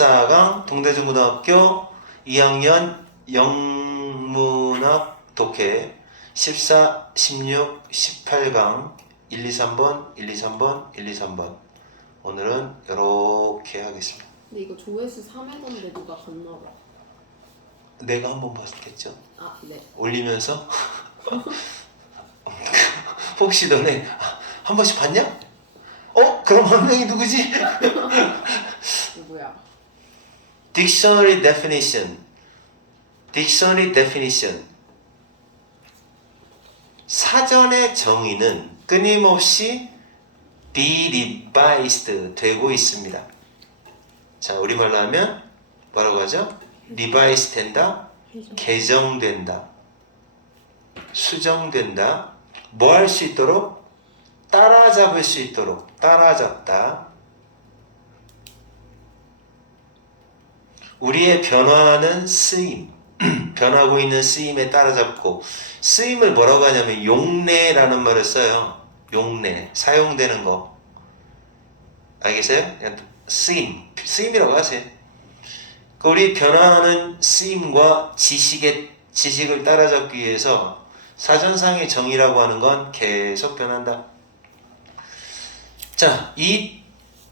14강 동대중고등학교 2학년 영문학 독해 14, 16, 18강 1, 2, 3번, 1, 2, 3번, 1, 2, 3번 오늘은 이렇게 하겠습니다. 근데 이거 조회수 3회던데 누가 봤나 봐. 내가 한번 봤겠죠? 아, 네. 올리면서 혹시 너네 한 번씩 봤냐? 그럼 한 명이 누구지? 누구야? Dictionary definition. Dictionary definition. 사전의 정의는 끊임없이 be revised 되고 있습니다. 자, 우리말로 하면 뭐라고 하죠? revise 된다, 개정된다, 수정된다. 뭐 할 수 있도록? 따라잡을 수 있도록 따라잡다. 우리의 변화하는 쓰임, 변하고 있는 쓰임에 따라잡고, 쓰임을 뭐라고 하냐면 용례라는 말을 써요. 용례, 사용되는 거. 알겠어요? 쓰임이라고 하세요. 우리 변화하는 쓰임과 지식을 따라잡기 위해서 사전상의 정의라고 하는 건 계속 변한다. 자, 이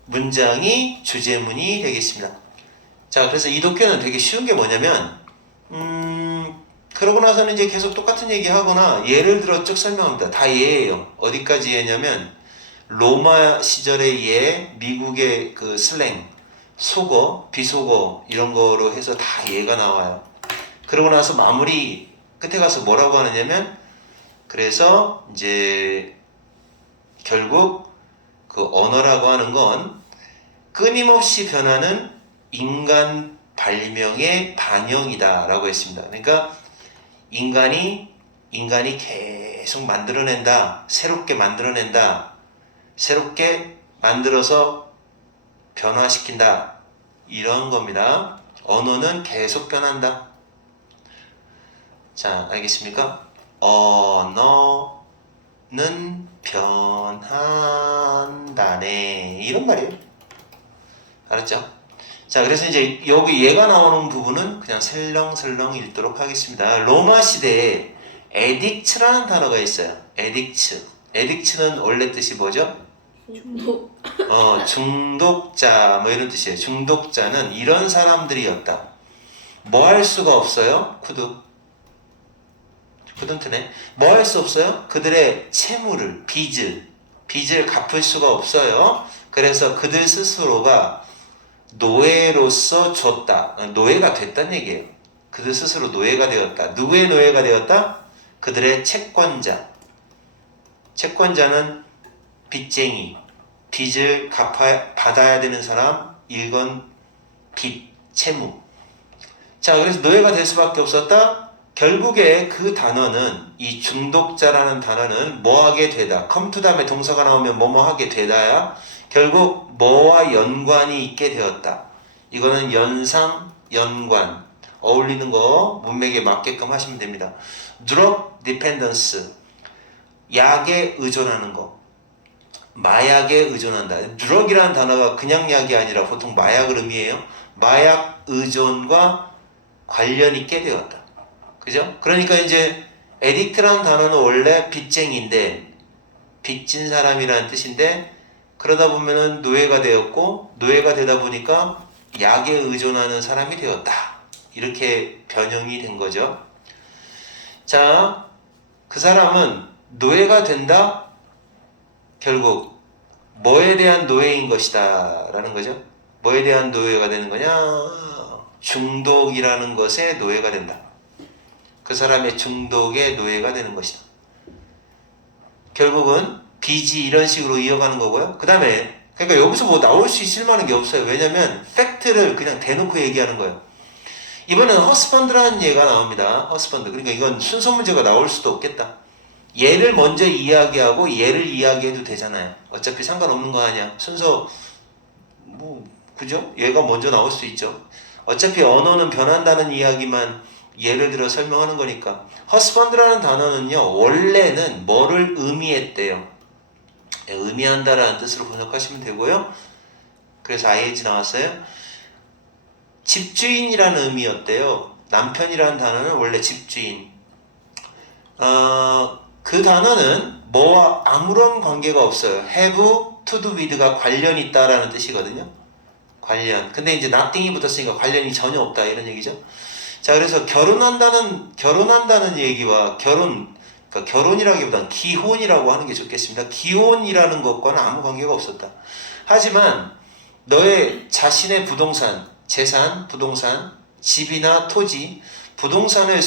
문장이 주제문이 되겠습니다. 자, 그래서 이 독해는 되게 쉬운 게 뭐냐면, 그러고 나서는 이제 계속 똑같은 얘기 하거나 예를 들어 쭉 설명합니다. 다 예예요. 어디까지 예냐면, 로마 시절의 예, 미국의 그 슬랭, 속어, 비속어, 이런 거로 해서 다 예가 나와요. 그러고 나서 마무리, 끝에 가서 뭐라고 하느냐면, 그래서 이제 결국 그 언어라고 하는 건 끊임없이 변하는 인간 발명의 반영이다 라고 했습니다. 그러니까 인간이 계속 만들어낸다, 새롭게 만들어낸다, 새롭게 만들어서 변화시킨다, 이런 겁니다. 언어는 계속 변한다. 자, 알겠습니까? 언어는 변한다네, 이런 말이에요. 알았죠? 자, 그래서 이제 여기 얘가 나오는 부분은 그냥 설렁설렁 읽도록 하겠습니다. 로마 시대에 에딕츠라는 단어가 있어요. 에딕츠는 원래 뜻이 뭐죠? 중독. 중독자, 뭐 이런 뜻이에요. 중독자는 이런 사람들이었다. 뭐 할 수가 없어요? 쿠든트네. 뭐 할 수 없어요? 그들의 채무를, 빚을 갚을 수가 없어요. 그래서 그들 스스로가 노예로서 줬다. 노예가 됐다는 얘기예요. 그들 스스로 노예가 되었다. 누구의 노예가 되었다? 그들의 채권자. 채권자는 빚쟁이, 빚을 받아야 되는 사람, 일건 빚, 채무. 자, 그래서 노예가 될 수밖에 없었다. 결국에 그 단어는, 이 중독자라는 단어는 뭐 하게 되다. come to 다음에 동사가 나오면 뭐뭐 하게 되다야. 결국 뭐와 연관이 있게 되었다. 이거는 연상, 연관, 어울리는 거 문맥에 맞게끔 하시면 됩니다. drug dependence, 약에 의존하는 거, 마약에 의존한다. drug이라는 단어가 그냥 약이 아니라 보통 마약을 의미해요. 마약 의존과 관련 있게 되었다. 그죠? 그러니까 이제 addict라는 단어는 원래 빚쟁이인데, 빚진 사람이라는 뜻인데, 그러다 보면은 노예가 되었고, 노예가 되다 보니까 약에 의존하는 사람이 되었다. 이렇게 변형이 된 거죠. 자, 그 사람은 노예가 된다? 결국 뭐에 대한 노예인 것이다 라는 거죠. 뭐에 대한 노예가 되는 거냐? 중독이라는 것에 노예가 된다. 그 사람의 중독의 노예가 되는 것이다. 결국은 빚이 이런 식으로 이어가는 거고요. 그 다음에 그러니까 여기서 뭐 나올 수 있을 만한 게 없어요. 왜냐면 팩트를 그냥 대놓고 얘기하는 거예요. 이번에는 허스번드라는 예가 나옵니다. 허스번드. 그러니까 이건 순서 문제가 나올 수도 없겠다. 얘를 먼저 이야기하고 얘를 이야기해도 되잖아요. 어차피 상관없는 거 아니야. 순서 그죠? 얘가 먼저 나올 수 있죠. 어차피 언어는 변한다는 이야기만 예를 들어 설명하는 거니까. 허스번드라는 단어는요, 원래는 뭐를 의미했대요? 의미한다라는 뜻으로 번역하시면 되고요. 그래서 ing 나왔어요. 집주인이라는 의미였대요. 남편이라는 단어는 원래 집주인. 그 단어는 뭐와 아무런 관계가 없어요. have to do with가 관련이 있다라는 뜻이거든요. 관련. 근데 이제 nothing이 붙었으니까 관련이 전혀 없다 이런 얘기죠. 자, 그래서 결혼한다는 얘기와 그러니까 결혼이라기보다는 기혼이라고 하는 게 좋겠습니다. 기혼이라는 것과는 아무 관계가 없었다. 하지만 너의 자신의 부동산, 재산, 부동산, 집이나 토지, 부동산을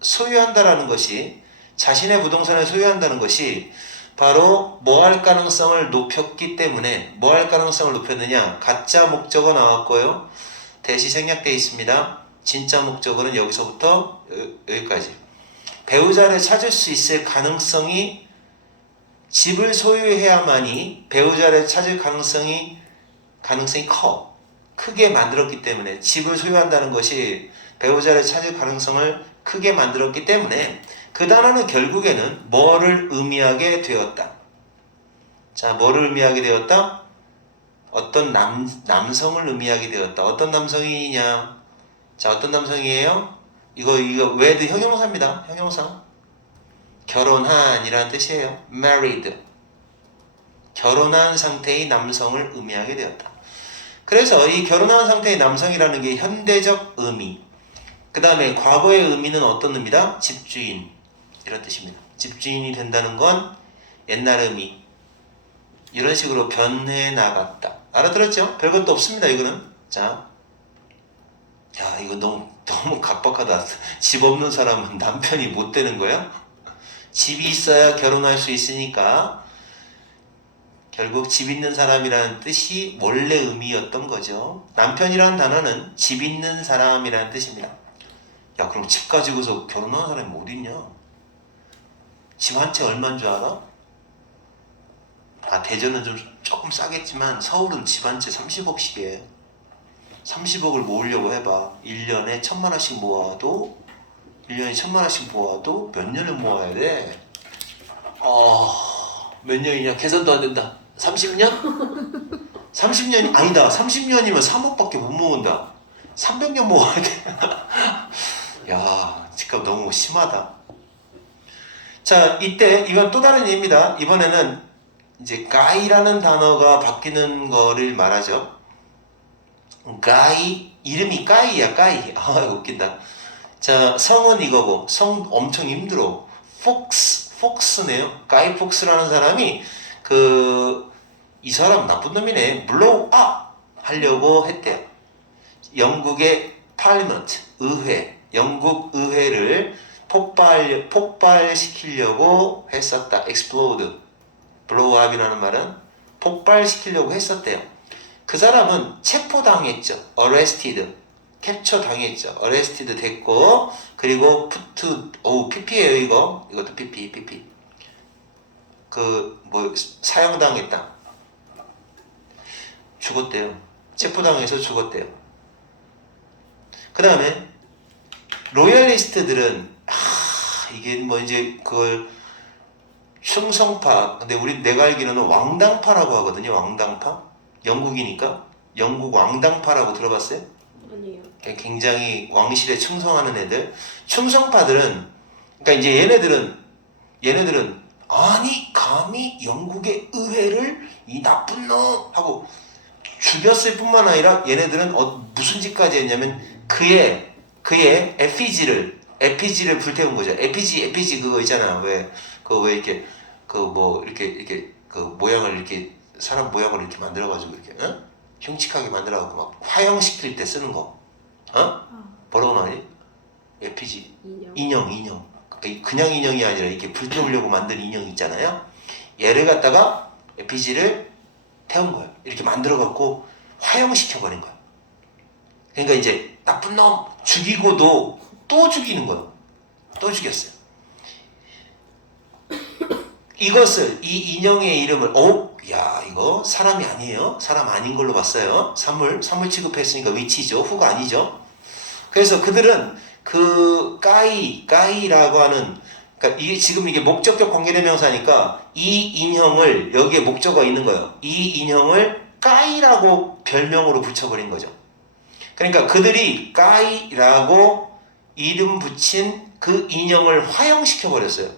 소유한다라는 것이, 자신의 부동산을 소유한다는 것이 바로 뭐 할 가능성을 높였기 때문에, 뭐 할 가능성을 높였느냐? 가짜 목적어 나왔고요. 대시 생략되어 있습니다. 진짜 목적어는 여기서부터 여기까지. 배우자를 찾을 수 있을 가능성이, 집을 소유해야만이 배우자를 찾을 가능성이 크게 만들었기 때문에, 집을 소유한다는 것이 배우자를 찾을 가능성을 크게 만들었기 때문에 그 단어는 결국에는 뭐를 의미하게 되었다. 자, 뭐를 의미하게 되었다? 어떤 남성을 의미하게 되었다. 어떤 남성이냐? 자, 어떤 남성이에요? 이거 with 형용사입니다. 형용사. 결혼한이라는 뜻이에요. married. 결혼한 상태의 남성을 의미하게 되었다. 그래서 이 결혼한 상태의 남성이라는 게 현대적 의미. 그 다음에 과거의 의미는 어떤 의미다? 집주인. 이런 뜻입니다. 집주인이 된다는 건 옛날 의미. 이런 식으로 변해 나갔다. 알아들었죠? 별것도 없습니다. 이거는. 자, 야, 이거 너무 각박하다. 집 없는 사람은 남편이 못 되는 거야? 집이 있어야 결혼할 수 있으니까 결국 집 있는 사람이라는 뜻이 원래 의미였던 거죠. 남편이라는 단어는 집 있는 사람이라는 뜻입니다. 야, 그럼 집 가지고서 결혼하는 사람이 어디 있냐? 집 한 채 얼마인 줄 알아? 대전은 조금 싸겠지만 서울은 집 한 채 30억씩이에요. 30억을 모으려고 해봐. 1년에 1,000만 원씩 모아도, 1년에 1,000만 원씩 모아도 몇 년을 모아야 돼? 몇 년이냐? 계산도 안 된다. 30년? 30년이 아니다. 30년이면 3억밖에 못 모은다. 300년 모아야 돼. 야, 집값 너무 심하다. 자, 이때 이건 또 다른 예입니다. 이번에는 이제 guy라는 단어가 바뀌는 거를 말하죠. guy, 이름이 guy야, guy. 웃긴다. 자, 성은 이거고, 성 엄청 힘들어. 폭스네요. guy 폭스라는 사람이 이 사람 나쁜 놈이네. blow up 하려고 했대요. 영국의 parliament, 의회, 영국 의회를 폭발시키려고 했었다. explode, blow up이라는 말은 폭발시키려고 했었대요. 그 사람은 체포당했죠. arrested, 캡처 당했죠. arrested 됐고, 그리고 pp예요 이것도 pp. 사형당했다. 죽었대요. 체포당해서 죽었대요. 그 다음에 로얄리스트들은 이게 이제 그걸 충성파, 근데 내가 알기로는 왕당파라고 하거든요. 왕당파. 영국이니까 영국 왕당파라고 들어봤어요? 아니에요. 굉장히 왕실에 충성하는 애들. 충성파들은, 그러니까 이제 얘네들은 아니 감히 영국의 의회를 이 나쁜 놈 하고 죽였을 뿐만 아니라 얘네들은 무슨 짓까지 했냐면 그의 에피지를 불태운 거죠. 에피지 그거 있잖아. 왜 이렇게 이렇게 모양을 이렇게 사람 모양을 이렇게 만들어가지고 이렇게 흉측하게 만들어가지고 막 화형시킬 때 쓰는 거. 뭐라고 말하니? 에피지. 인형. 그냥 인형이 아니라 이렇게 불태우려고 만든 인형 있잖아요. 얘를 갖다가 에피지를 태운 거예요. 이렇게 만들어갖고 화형시켜버린 거예요. 그러니까 이제 나쁜 놈 죽이고도 또 죽이는 거예요. 또 죽였어요. 이 인형의 이름을 야, 이거 사람이 아니에요. 사람 아닌 걸로 봤어요. 사물 취급했으니까 위치죠. 후가 아니죠. 그래서 그들은 까이라고 하는, 그러니까 이게 목적격 관계대명사니까 이 인형을, 여기에 목적어가 있는 거예요. 이 인형을 까이라고 별명으로 붙여버린 거죠. 그러니까 그들이 까이라고 이름 붙인 그 인형을 화형시켜 버렸어요.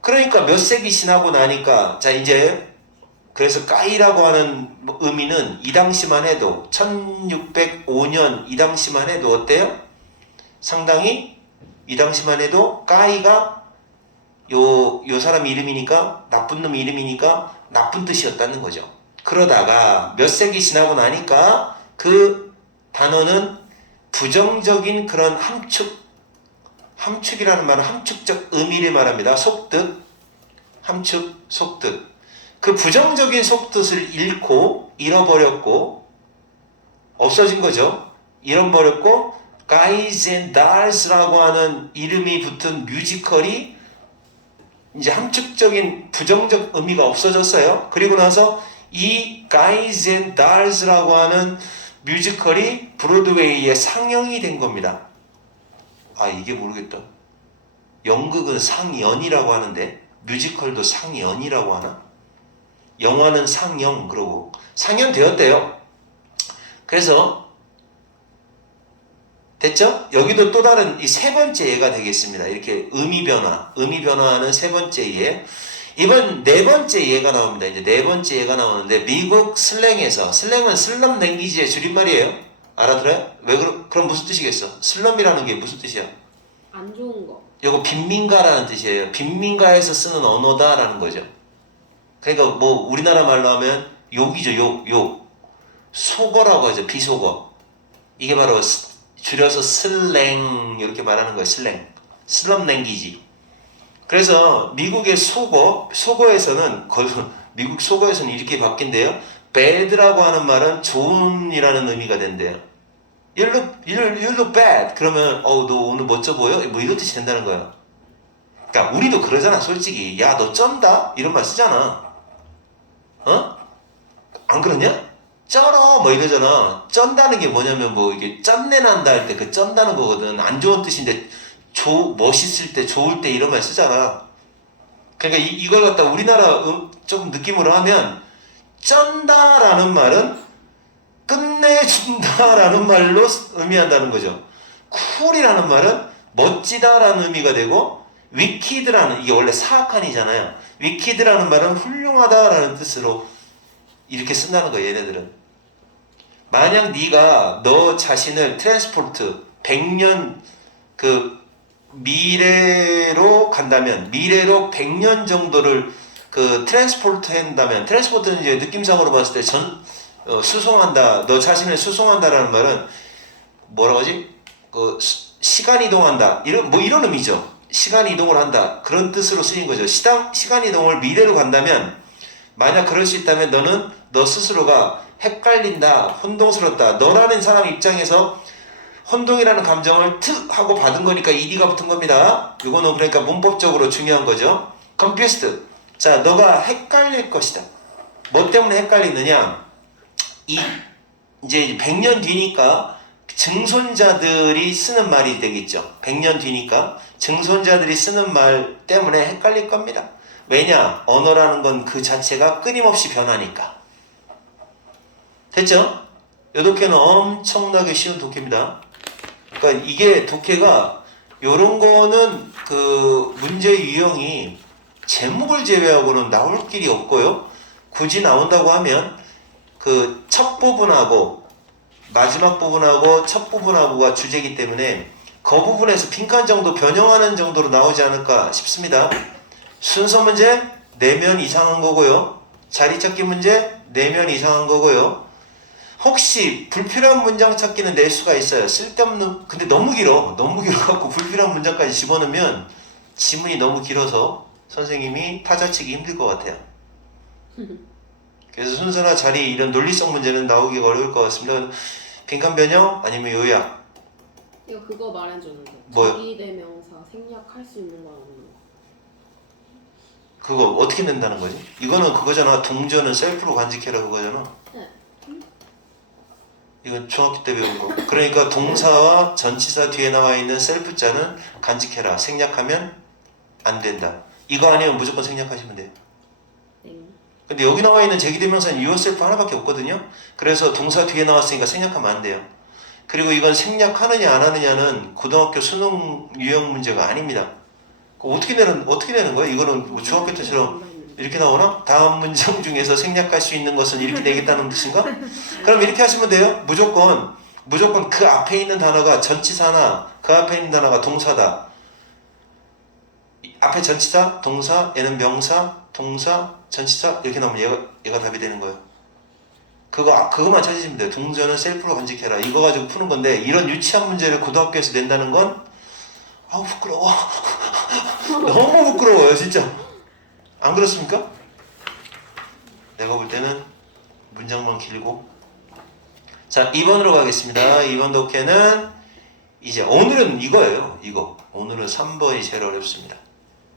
그러니까 몇 세기 지나고 나니까 자 이제 그래서 까이라고 하는 의미는 이 당시만 해도 1605년 이 당시만 해도 어때요? 상당히 이 당시만 해도 까이가 요 사람 이름이니까 나쁜 놈 이름이니까 나쁜 뜻이었다는 거죠. 그러다가 몇 세기 지나고 나니까 그 단어는 부정적인 그런 함축이라는 말은 함축적 의미를 말합니다. 속뜻, 함축, 속뜻. 그 부정적인 속뜻을 잃어버렸고 없어진 거죠. 잃어버렸고 Guys and Dolls라고 하는 이름이 붙은 뮤지컬이 이제 함축적인 부정적 의미가 없어졌어요. 그리고 나서 이 Guys and Dolls라고 하는 뮤지컬이 브로드웨이에 상영이 된 겁니다. 아 이게 모르겠다. 연극은 상연이라고 하는데 뮤지컬도 상연이라고 하나? 영화는 상영 그러고 상연되었대요. 그래서 됐죠? 여기도 또 다른 이 세 번째 예가 되겠습니다. 이렇게 의미 변화하는 세 번째 예. 이번 네 번째 예가 나옵니다. 이제 네 번째 예가 나오는데 미국 슬랭에서 슬랭은 슬럼 랭귀지의 줄임말이에요. 알아들어요? 왜 그럼 무슨 뜻이겠어? 슬럼이라는 게 무슨 뜻이야? 안 좋은 거. 이거 빈민가라는 뜻이에요. 빈민가에서 쓰는 언어다라는 거죠. 그러니까 뭐 우리나라 말로 하면 욕이죠. 욕. 속어라고 하죠. 비속어. 이게 바로 줄여서 슬랭 이렇게 말하는 거예요. 슬럼 랭귀지. 그래서 미국의 속어에서는 미국 속어에서는 이렇게 바뀐대요. bad라고 하는 말은 좋은이라는 의미가 된대요. You look bad. 그러면 너 오늘 멋져 보여? 뭐 이런 뜻이 된다는 거야. 그러니까 우리도 그러잖아. 솔직히 야 너 쩐다? 이런 말 쓰잖아. 안 그러냐? 쩔어 뭐 이러잖아. 쩐다는 게 뭐냐면 뭐 이게 쩐내 난다 할 때 그 쩐다는 거거든. 안 좋은 뜻인데 멋있을 때 좋을 때 이런 말 쓰잖아. 그러니까 이걸 갖다 우리나라 조금 느낌으로 하면 쩐다라는 말은 끝내준다라는 말로 의미한다는 거죠. 쿨이라는 말은 멋지다라는 의미가 되고 위키드라는 이게 원래 사악한이잖아요. 위키드라는 말은 훌륭하다라는 뜻으로 이렇게 쓴다는 거예요. 얘네들은. 만약 네가 너 자신을 트랜스포트 100년 그 미래로 간다면 미래로 100년 정도를 그 트랜스포트 한다면 트랜스포트는 이제 느낌상으로 봤을 때 수송한다. 너 자신을 수송한다라는 말은 뭐라고 하지? 그 시간 이동한다. 이런 의미죠. 시간 이동을 한다. 그런 뜻으로 쓰인 거죠. 시간 이동을 미래로 간다면 만약 그럴 수 있다면 너는 너 스스로가 헷갈린다, 혼동스럽다. 너라는 사람 입장에서 혼동이라는 감정을 하고 받은 거니까 ed가 붙은 겁니다. 이거는 그러니까 문법적으로 중요한 거죠. confused. 자, 너가 헷갈릴 것이다. 뭐 때문에 헷갈리느냐? 이제 100년 뒤니까 증손자들이 쓰는 말이 되겠죠. 100년 뒤니까 증손자들이 쓰는 말 때문에 헷갈릴 겁니다. 왜냐? 언어라는 건 그 자체가 끊임없이 변하니까. 됐죠? 이 독해는 엄청나게 쉬운 독해입니다. 그러니까 이게 독해가 요런 거는 그 문제 유형이 제목을 제외하고는 나올 길이 없고요. 굳이 나온다고 하면 그 첫 부분하고 마지막 부분하고 첫 부분하고가 주제이기 때문에 그 부분에서 빈칸 정도 변형하는 정도로 나오지 않을까 싶습니다. 순서 문제 4면 이상한 거고요. 자리 찾기 문제 4면 이상한 거고요. 혹시 불필요한 문장 찾기는 낼 수가 있어요. 쓸데없는 근데 너무 길어갖고 불필요한 문장까지 집어넣으면 지문이 너무 길어서 선생님이 타자치기 힘들 것 같아요. 그래서 순서나 자리 이런 논리성 문제는 나오기 어려울 것 같습니다. 빈칸 변형 아니면 요약. 이거 그거 말해줬는데. 뭐요? 자기대명사 생략할 수 있는 거 없는 거. 그거 어떻게 낸다는 거지? 이거는 그거잖아. 동전은 셀프로 간직해라 그거잖아. 네. 이건 중학교 때 배운 거. 그러니까 동사와 전치사 뒤에 나와 있는 셀프자는 간직해라. 생략하면 안 된다. 이거 아니면 무조건 생략하시면 돼요. 네. 근데 여기 나와 있는 제기대명사는 yourself 하나밖에 없거든요. 그래서 동사 뒤에 나왔으니까 생략하면 안 돼요. 그리고 이건 생략하느냐 안 하느냐는 고등학교 수능 유형 문제가 아닙니다. 어떻게 내는 거야? 이거는 뭐 중학교 때처럼 이렇게 나오나? 다음 문장 중에서 생략할 수 있는 것은 이렇게 내겠다는 뜻인가? 그럼 이렇게 하시면 돼요. 무조건 그 앞에 있는 단어가 전치사나 그 앞에 있는 단어가 동사다. 앞에 전치사, 동사, 얘는 명사, 동사, 전치사 이렇게 나오면 얘가 답이 되는 거예요. 그거만 찾으시면 돼요. 동전은 셀프로 간직해라. 이거 가지고 푸는 건데 이런 유치한 문제를 고등학교에서 낸다는 건 아우 부끄러워. 너무 부끄러워요 진짜. 안 그렇습니까? 내가 볼 때는 문장만 길고. 자 2번으로 가겠습니다. 2번 독해는 이제 오늘은 이거예요. 이거 오늘은 3번이 제일 어렵습니다.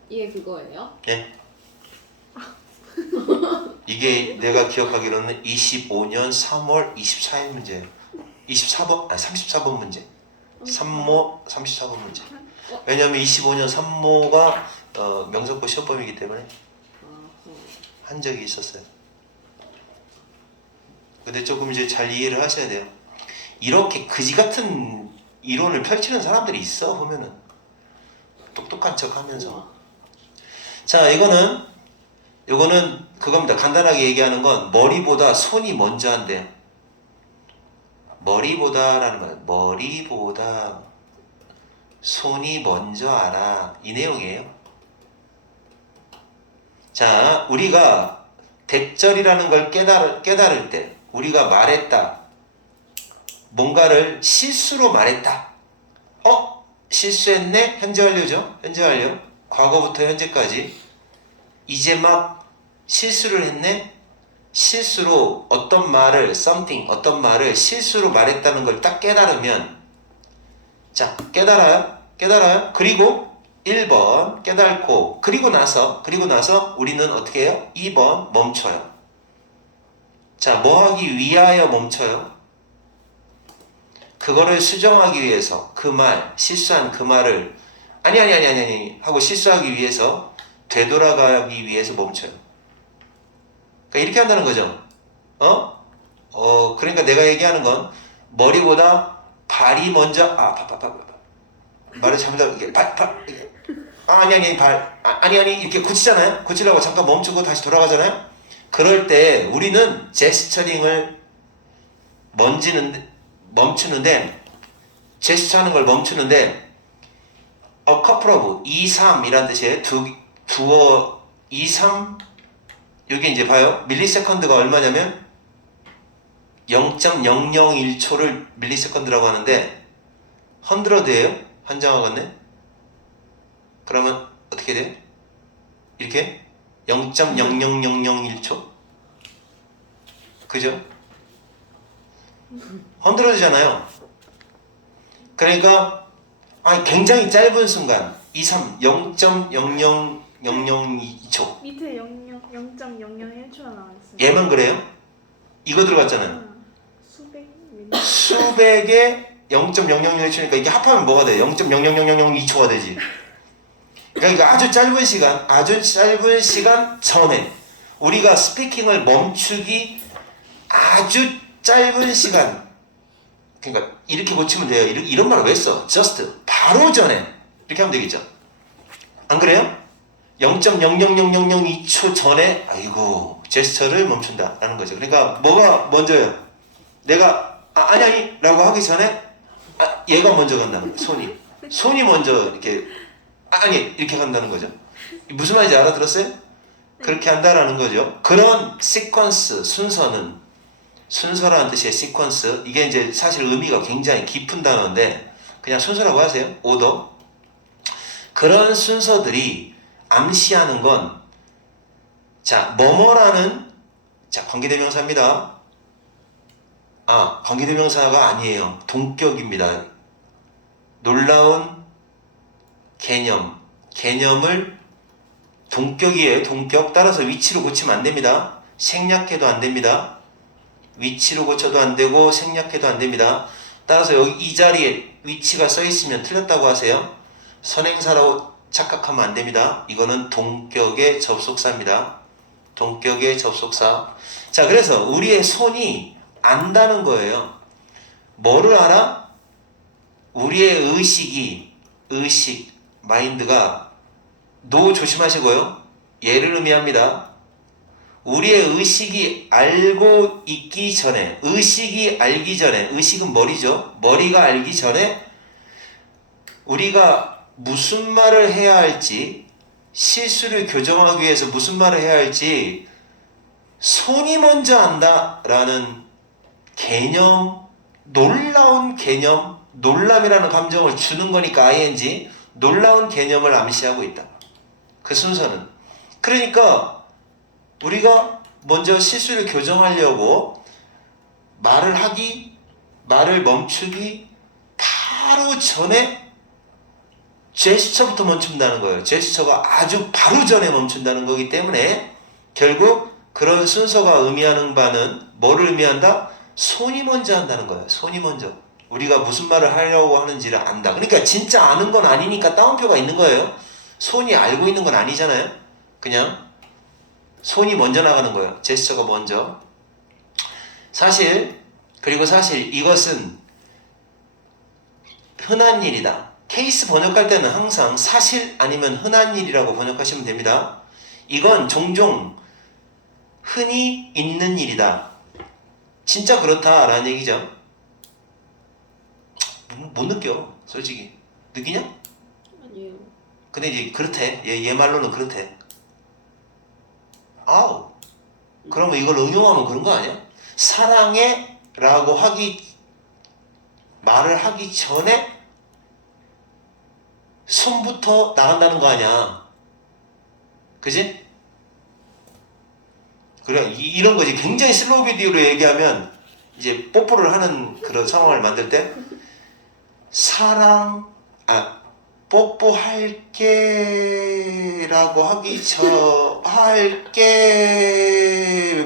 이게 그거예요? 네. 이게 내가 기억하기로는 25년 3월 24일 문제예요. 34번 문제. 34번 문제. 왜냐하면 25년 3모가 명석고 시험범이기 때문에 한 적이 있었어요. 근데 조금 이제 잘 이해를 하셔야 돼요. 이렇게 그지 같은 이론을 펼치는 사람들이 있어 보면은 똑똑한 척하면서. 자 이거는 그겁니다. 간단하게 얘기하는 건 머리보다 손이 먼저 한대요. 머리보다라는 말, 머리보다 손이 먼저 알아. 이 내용이에요. 자, 우리가 대절이라는 걸 깨달을 때, 우리가 말했다. 뭔가를 실수로 말했다. 실수했네? 현재 완료죠? 현재 완료. 과거부터 현재까지. 이제 막 실수를 했네? 실수로 어떤 말을 실수로 말했다는 걸 딱 깨달으면, 자, 깨달아요? 그리고 1번 깨닫고, 그리고 나서 우리는 어떻게 해요? 2번 멈춰요. 자, 뭐 하기 위하여 멈춰요? 그거를 수정하기 위해서 실수한 그 말을 아니 하고 실수하기 위해서 되돌아가기 위해서 멈춰요. 그러니까 이렇게 한다는 거죠. 그러니까 내가 얘기하는 건 머리보다 발이 먼저 말을 잘못하고 이게 아니 이렇게 고치잖아요. 고치려고 잠깐 멈추고 다시 돌아가잖아요. 그럴 때 우리는 제스처링을 멈추는데 제스처하는 걸 멈추는데 a couple of 2, 3이란 뜻이에요. 두어 2, 3 여기 이제 봐요. 밀리세컨드가 얼마냐면 0.001초를 밀리세컨드라고 하는데 100예요. 한장하겠네. 그러면 어떻게 돼요? 이렇게 0.00001초? 그죠? 100잖아요. 그러니까 굉장히 짧은 순간 2, 3, 0.00002초 밑에 0.001초가 나와있어요. 얘만 그래요? 이거 들어갔잖아요. 수백의 0.001초니까 이게 합하면 뭐가 돼? 0.00002초가 되지. 그러니까 아주 짧은 시간 전에 우리가 스피킹을 멈추기 아주 짧은 시간, 그러니까 이렇게 고치면 돼요. 이런 말을 왜 써? just 바로 전에 이렇게 하면 되겠죠. 안 그래요? 0.00002초 전에 제스처를 멈춘다라는 거죠. 그러니까 뭐가 먼저예요? 내가 아니 라고 하기 전에 얘가 먼저 간다는 거예요. 손이 먼저 이렇게 이렇게 간다는 거죠. 무슨 말인지 알아들었어요? 그렇게 한다라는 거죠. 그런 시퀀스, 순서라는 뜻의 시퀀스, 이게 이제 사실 의미가 굉장히 깊은 단어인데 그냥 순서라고 하세요. 오더. 그런 순서들이 암시하는 건, 자, 뭐뭐라는, 자, 관계대명사입니다. 관계대명사가 아니에요. 동격입니다. 놀라운 개념을 동격이에요. 동격. 따라서 위치로 고치면 안 됩니다. 생략해도 안 됩니다. 위치로 고쳐도 안 되고 생략해도 안 됩니다. 따라서 여기 이 자리에 위치가 써 있으면 틀렸다고 하세요. 선행사라고 착각하면 안 됩니다. 이거는 동격의 접속사입니다. 동격의 접속사. 자, 그래서 우리의 손이 안다는 거예요. 뭐를 알아? 우리의 의식, 마인드가 노 조심하시고요. 얘를 의미합니다. 우리의 의식이 알고 있기 전에, 의식이 알기 전에, 의식은 머리죠. 머리가 알기 전에 우리가 무슨 말을 해야 할지, 실수를 교정하기 위해서 무슨 말을 해야 할지 손이 먼저 안다라는 개념, 놀라운 개념, 놀람이라는 감정을 주는 거니까 ing, 놀라운 개념을 암시하고 있다. 그 순서는. 그러니까 우리가 먼저 실수를 교정하려고 말을 멈추기 바로 전에 제스처부터 멈춘다는 거예요. 제스처가 아주 바로 전에 멈춘다는 거기 때문에 결국 그런 순서가 의미하는 바는 뭐를 의미한다? 손이 먼저 한다는 거예요. 손이 먼저. 우리가 무슨 말을 하려고 하는지를 안다. 그러니까 진짜 아는 건 아니니까 따옴표가 있는 거예요. 손이 알고 있는 건 아니잖아요. 그냥 손이 먼저 나가는 거예요. 제스처가 먼저. 사실 이것은 흔한 일이다. 케이스 번역할 때는 항상 사실 아니면 흔한 일이라고 번역하시면 됩니다. 이건 종종 흔히 있는 일이다. 진짜 그렇다라는 얘기죠. 못 느껴, 솔직히. 느끼냐? 아니에요. 근데 이제 그렇대. 얘 말로는 그렇대. 아우. 그러면 이걸 응용하면 그런 거 아니야? 사랑해 라고 말을 하기 전에 손부터 나간다는 거 아니야. 그지? 그래, 이런 거지. 굉장히 슬로우 비디오로 얘기하면 이제 뽀뽀를 하는 그런 상황을 만들 때 뽀뽀할게 라고 할게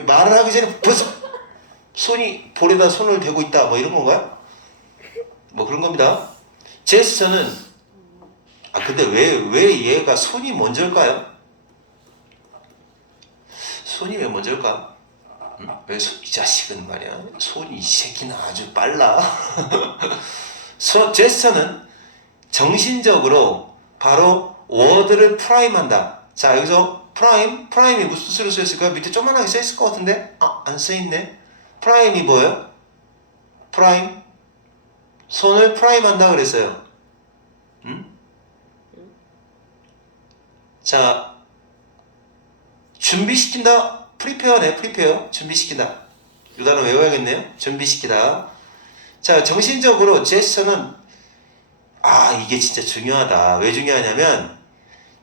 말을 하기 전에 벌써 볼에다 손을 대고 있다 뭐 이런 건가요? 뭐 그런 겁니다. 제스처는 근데 왜 얘가 손이 먼저일까요? 손이 왜 먼저일까? 이 자식은 말이야. 손이 이 새끼는 아주 빨라. 제스처는 정신적으로 바로 워드를 프라임한다. 자, 여기서 프라임이 무슨 뜻으로 쓰였을까요? 밑에 조그만하게 써있을 것 같은데? 안 써있네. 프라임이 뭐예요? 프라임? 손을 프라임한다 그랬어요. 자, 준비시킨다. 프리페어네, 프리페어. 준비시킨다. 이 단어 외워야겠네요. 준비시키다. 자, 정신적으로 제스처는 이게 진짜 중요하다. 왜 중요하냐면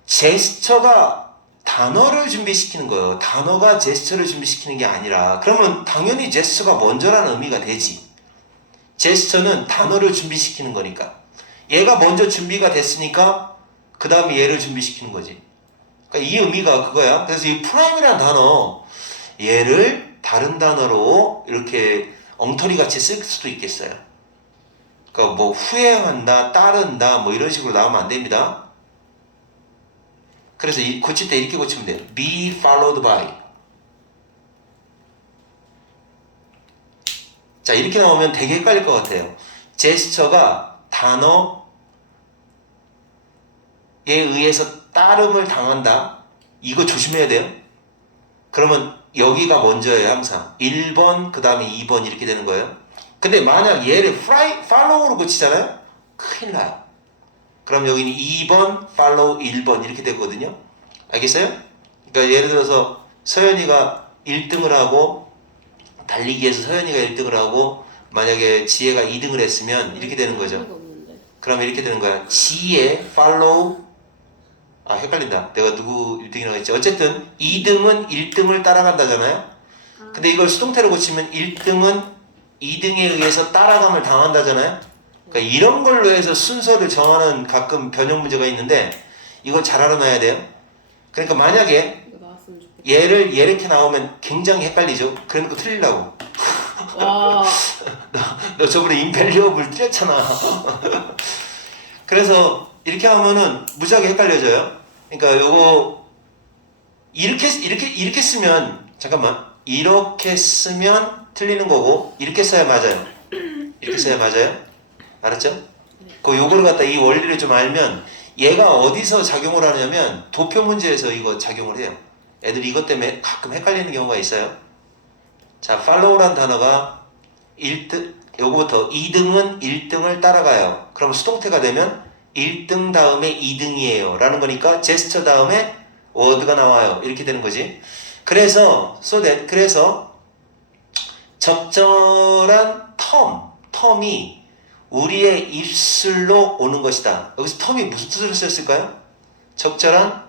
제스처가 단어를 준비시키는 거예요. 단어가 제스처를 준비시키는 게 아니라 그러면 당연히 제스처가 먼저라는 의미가 되지. 제스처는 단어를 준비시키는 거니까. 얘가 먼저 준비가 됐으니까 그 다음에 얘를 준비시키는 거지. 그러니까 이 의미가 그거야. 그래서 이 프라임이라는 단어 얘를 다른 단어로 이렇게 엉터리같이 쓸 수도 있겠어요. 그러니까 뭐 후행한다, 따른다 뭐 이런 식으로 나오면 안 됩니다. 그래서 고칠 때 이렇게 고치면 돼요. be followed by. 자, 이렇게 나오면 되게 헷갈릴 것 같아요. 제스처가 단어에 의해서 따름을 당한다. 이거 조심해야 돼요. 그러면 여기가 먼저예요. 항상 1번 그 다음에 2번 이렇게 되는 거예요. 근데 만약 얘를 follow로 고치잖아요. 큰일 나요. 그럼 여기는 2번 follow 1번 이렇게 되거든요. 알겠어요? 그러니까 예를 들어서 서연이가 1등을 하고 달리기에서 서연이가 1등을 하고 만약에 지혜가 2등을 했으면 이렇게 되는 거죠. 그럼 이렇게 되는 거야. 지혜 follow 헷갈린다. 내가 누구 1등이라고 했지. 어쨌든 2등은 1등을 따라간다잖아요. 근데 이걸 수동태로 고치면 1등은 2등에 의해서 따라감을 당한다잖아요. 그러니까 이런 걸로 해서 순서를 정하는 가끔 변형 문제가 있는데 이걸 잘 알아놔야 돼요. 그러니까 만약에 얘를 이렇게 나오면 굉장히 헷갈리죠. 그러니까 틀리려고. 와. 너 저번에 인펠리어블 틀렸잖아. 그래서 이렇게 하면은 무지하게 헷갈려져요. 그러니까 요거 이렇게 쓰면 잠깐만 이렇게 쓰면 틀리는 거고 이렇게 써야 맞아요. 이렇게 써야 맞아요. 알았죠? 그 요거를 갖다 이 원리를 좀 알면 얘가 어디서 작용을 하냐면 도표 문제에서 이거 작용을 해요. 애들이 이것 때문에 가끔 헷갈리는 경우가 있어요. 자, follow란 단어가 1등, 요거부터 2등은 1등을 따라가요. 그럼 수동태가 되면 1등 다음에 2등이에요. 라는 거니까 제스처 다음에 word가 나와요. 이렇게 되는 거지. 그래서, 그래서 적절한 텀이 우리의 입술로 오는 것이다. 여기서 텀이 무슨 뜻으로 쓰였을까요? 적절한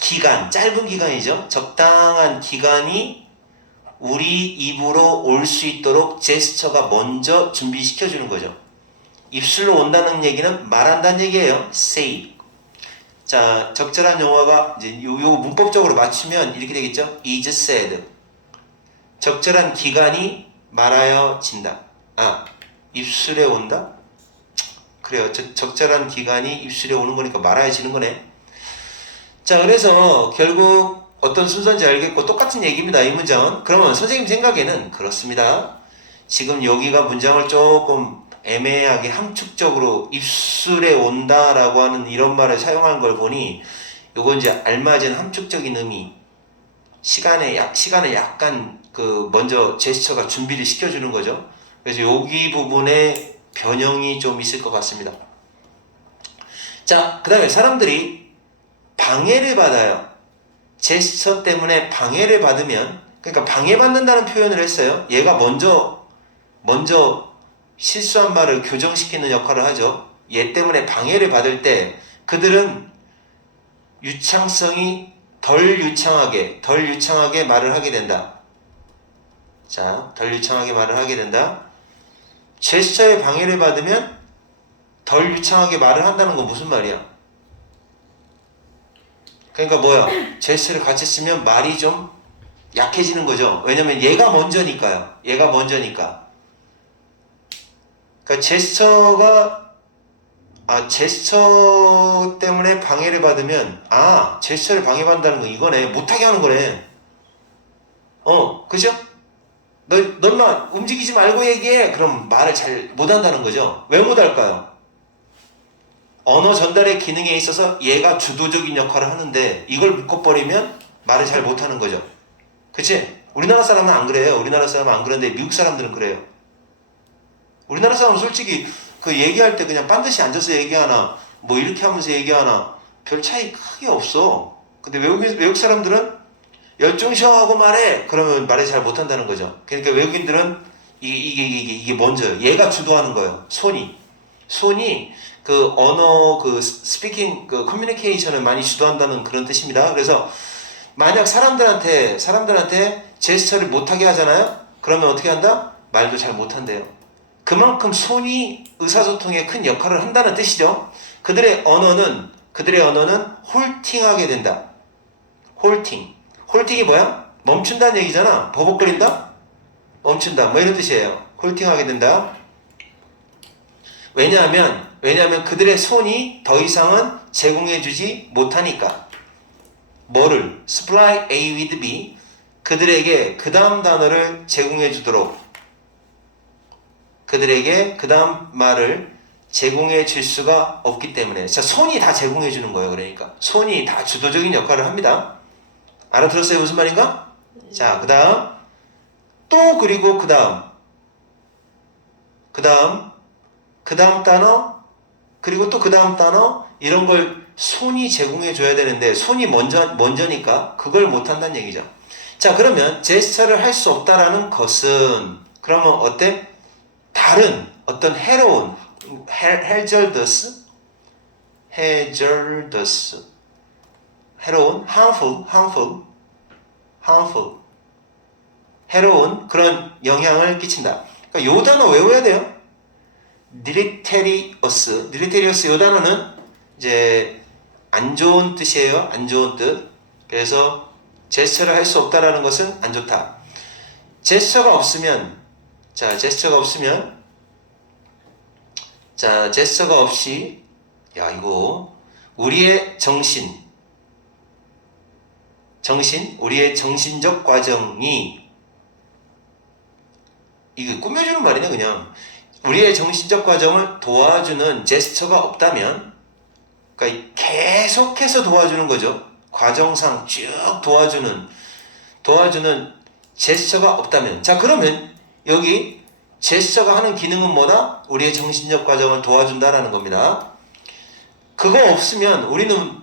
기간, 짧은 기간이죠. 적당한 기간이 우리 입으로 올 수 있도록 제스처가 먼저 준비시켜주는 거죠. 입술로 온다는 얘기는 말한다는 얘기예요. say. 자, 적절한 용어가 이제 요 문법적으로 맞추면 이렇게 되겠죠. is said. 적절한 기간이 말하여진다. 아, 입술에 온다? 그래요. 적절한 기간이 입술에 오는 거니까 말하여지는 거네. 자, 그래서 결국 어떤 순서인지 알겠고 똑같은 얘기입니다. 이 문장은. 그러면 선생님 생각에는 그렇습니다. 지금 여기가 문장을 조금 애매하게 함축적으로 입술에 온다라고 하는 이런 말을 사용한 걸 보니 요건 이제 알맞은 함축적인 의미 시간을 약간 먼저 제스처가 준비를 시켜주는 거죠. 그래서 여기 부분에 변형이 좀 있을 것 같습니다. 자, 그 다음에 사람들이 방해를 받아요. 제스처 때문에 방해를 받으면, 그러니까 방해받는다는 표현을 했어요. 얘가 먼저 실수한 말을 교정시키는 역할을 하죠. 얘 때문에 방해를 받을 때 그들은 유창성이 덜 유창하게 말을 하게 된다. 자, 덜 유창하게 말을 하게 된다. 제스처에 방해를 받으면 덜 유창하게 말을 한다는 건 무슨 말이야? 그러니까 뭐야? 제스처를 같이 쓰면 말이 좀 약해지는 거죠. 왜냐면 얘가 먼저니까요. 얘가 먼저니까. 그러니까 제스처 때문에 방해를 받으면 제스처를 방해받는다는 거 이거네. 못하게 하는 거네. 그죠? 너만 움직이지 말고 얘기해. 그럼 말을 잘 못한다는 거죠. 왜 못할까요? 언어 전달의 기능에 있어서 얘가 주도적인 역할을 하는데 이걸 묶어버리면 말을 잘 못하는 거죠. 그치? 우리나라 사람은 안 그래요. 우리나라 사람은 안 그런데 미국 사람들은 그래요. 우리나라 사람은 솔직히 그 얘기할 때 그냥 반드시 앉아서 얘기하나 뭐 이렇게 하면서 얘기하나 별 차이 크게 없어. 근데 외국 사람들은 열중시하고 말해. 그러면 말을 잘 못한다는 거죠. 그러니까 외국인들은 이게 먼저요. 얘가 주도하는 거예요. 손이 그 언어 스피킹 커뮤니케이션을 많이 주도한다는 그런 뜻입니다. 그래서 만약 사람들한테 제스처를 못하게 하잖아요. 그러면 어떻게 한다? 말도 잘 못한대요. 그만큼 손이 의사소통에 큰 역할을 한다는 뜻이죠. 그들의 언어는 홀팅하게 된다. 홀팅이 뭐야? 멈춘다는 얘기잖아. 버벅거린다? 멈춘다. 뭐 이런 뜻이에요. 홀팅하게 된다. 왜냐하면 그들의 손이 더 이상은 제공해주지 못하니까. 뭐를? supply A with B. 그들에게 그 다음 단어를 제공해주도록. 그들에게 그 다음 말을 제공해 줄 수가 없기 때문에. 자, 손이 다 제공해 주는 거예요. 그러니까 손이 다 주도적인 역할을 합니다. 알아들었어요? 무슨 말인가? 자, 그 다음 또 그리고 그 다음 단어 그리고 또 그 다음 단어 이런 걸 손이 제공해 줘야 되는데 손이 먼저니까 그걸 못한다는 얘기죠. 자, 그러면 제스처를 할 수 없다라는 것은 그러면 어때? 다른 어떤 해로운 hazardous 해로운 harmful 해로운 그런 영향을 끼친다. 그러니까 요 단어 외워야 돼요. deleterious 요 단어는 이제 안 좋은 뜻이에요. 안 좋은 뜻. 그래서 제스처를 할 수 없다라는 것은 안 좋다. 제스처가 없이 이거 우리의 정신 우리의 정신적 과정이 이게 꾸며주는 말이네 그냥. 우리의 정신적 과정을 도와주는 제스처가 없다면, 그러니까 계속해서 도와주는 거죠. 과정상 쭉 도와주는 제스처가 없다면, 자 그러면 여기 제스처가 하는 기능은 뭐다? 우리의 정신적 과정을 도와준다라는 겁니다. 그거 없으면 우리는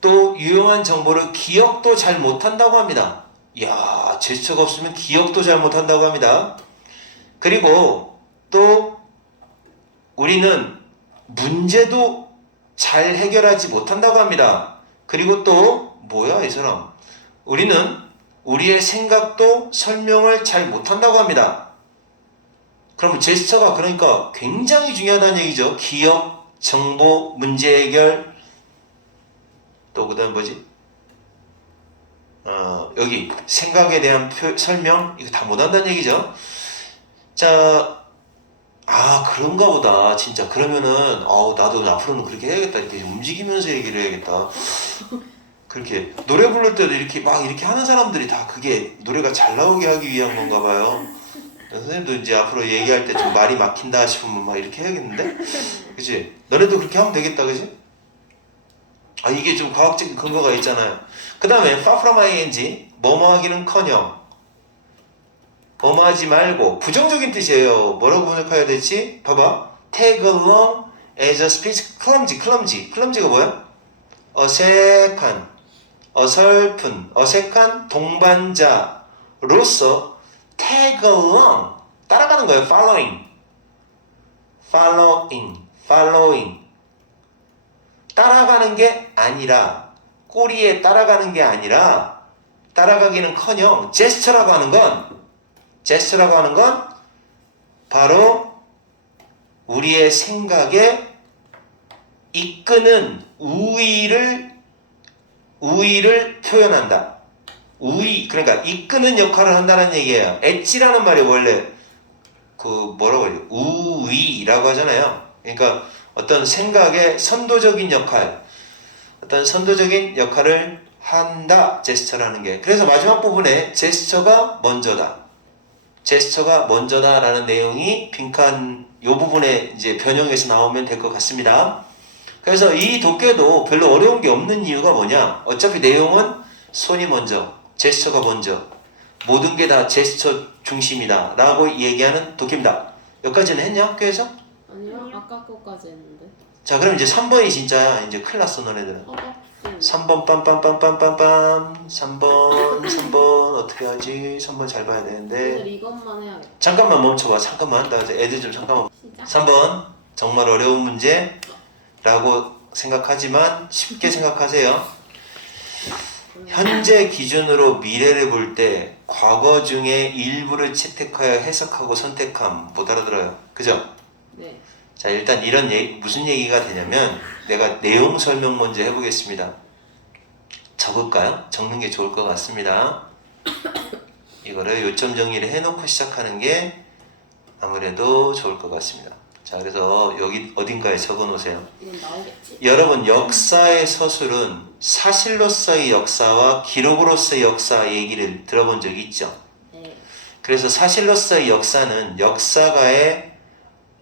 또 유용한 정보를 기억도 잘 못한다고 합니다. 이야, 제스처가 없으면 기억도 잘 못한다고 합니다. 그리고 또 우리는 문제도 잘 해결하지 못한다고 합니다. 그리고 또 뭐야 이 사람, 우리는 우리의 생각도 설명을 잘 못한다고 합니다. 그럼 제스처가 그러니까 굉장히 중요하다는 얘기죠. 기억, 정보, 문제 해결, 또 그다음 뭐지? 여기 생각에 대한 설명, 이거 다 못한다는 얘기죠. 자, 그런가 보다. 진짜 그러면은 나도 앞으로는 그렇게 해야겠다. 이렇게 움직이면서 얘기를 해야겠다. 그렇게 노래 부를 때도 이렇게 막 이렇게 하는 사람들이 다 그게 노래가 잘 나오게 하기 위한 건가 봐요. 선생님도 이제 앞으로 얘기할 때 좀 말이 막힌다 싶으면 막 이렇게 해야겠는데? 그치? 너네도 그렇게 하면 되겠다, 그치? 이게 좀 과학적인 근거가 있잖아요. 그 다음에 far from ing, 뭐뭐 하기는커녕, 뭐뭐 하지 말고, 부정적인 뜻이에요. 뭐라고 번역해야 될지 봐봐. tag along as a speech. clumsy가 뭐야? 어색한, 어설픈, 어색한 동반자로서 tag along, 따라가는 거예요. following. 따라가는 게 아니라, 꼬리에 따라가는 게 아니라, 따라가기는커녕 제스처라고 하는 건 바로 우리의 생각에 이끄는 우위를 표현한다. 그러니까 이끄는 역할을 한다는 얘기예요. 엣지라는 말이 원래 뭐라고 해요? 우위라고 하잖아요. 그러니까 어떤 생각의 선도적인 역할을 한다. 제스처라는 게. 그래서 마지막 부분에 제스처가 먼저다라는 내용이 빈칸 요 부분에 이제 변형해서 나오면 될 것 같습니다. 그래서 이 독해도 별로 어려운 게 없는 이유가 뭐냐? 어차피 내용은 손이 먼저, 제스처가 먼저, 모든 게 다 제스처 중심이다 라고 얘기하는 독해입니다. 여기까지는 했냐? 학교에서? 아니요, 아까 거까지 했는데. 자, 그럼 이제 3번이 진짜야. 이제 큰일 났어 너네들은. 3번 빰빰빰빰빰빰 3번 어떻게 하지? 3번 잘 봐야 오늘 되는데. 이것만 해야겠다. 잠깐만 멈춰봐. 잠깐만. 나 이제 애들 좀 잠깐만. 시작. 3번 정말 어려운 문제라고 생각하지만 쉽게 생각하세요. 현재 기준으로 미래를 볼 때 과거 중에 일부를 채택하여 해석하고 선택함. 못 알아들어요. 그죠? 네. 자, 일단 이런 무슨 얘기가 되냐면 내가 내용 설명 먼저 해보겠습니다. 적을까요? 적는 게 좋을 것 같습니다. 이거를 요점 정리를 해놓고 시작하는 게 아무래도 좋을 것 같습니다. 자, 그래서 여기 어딘가에 적어 놓으세요. 이건 나오겠지? 여러분, 역사의 서술은 사실로서의 역사와 기록으로서의 역사 얘기를 들어본 적 있죠? 네. 그래서 사실로서의 역사는 역사가의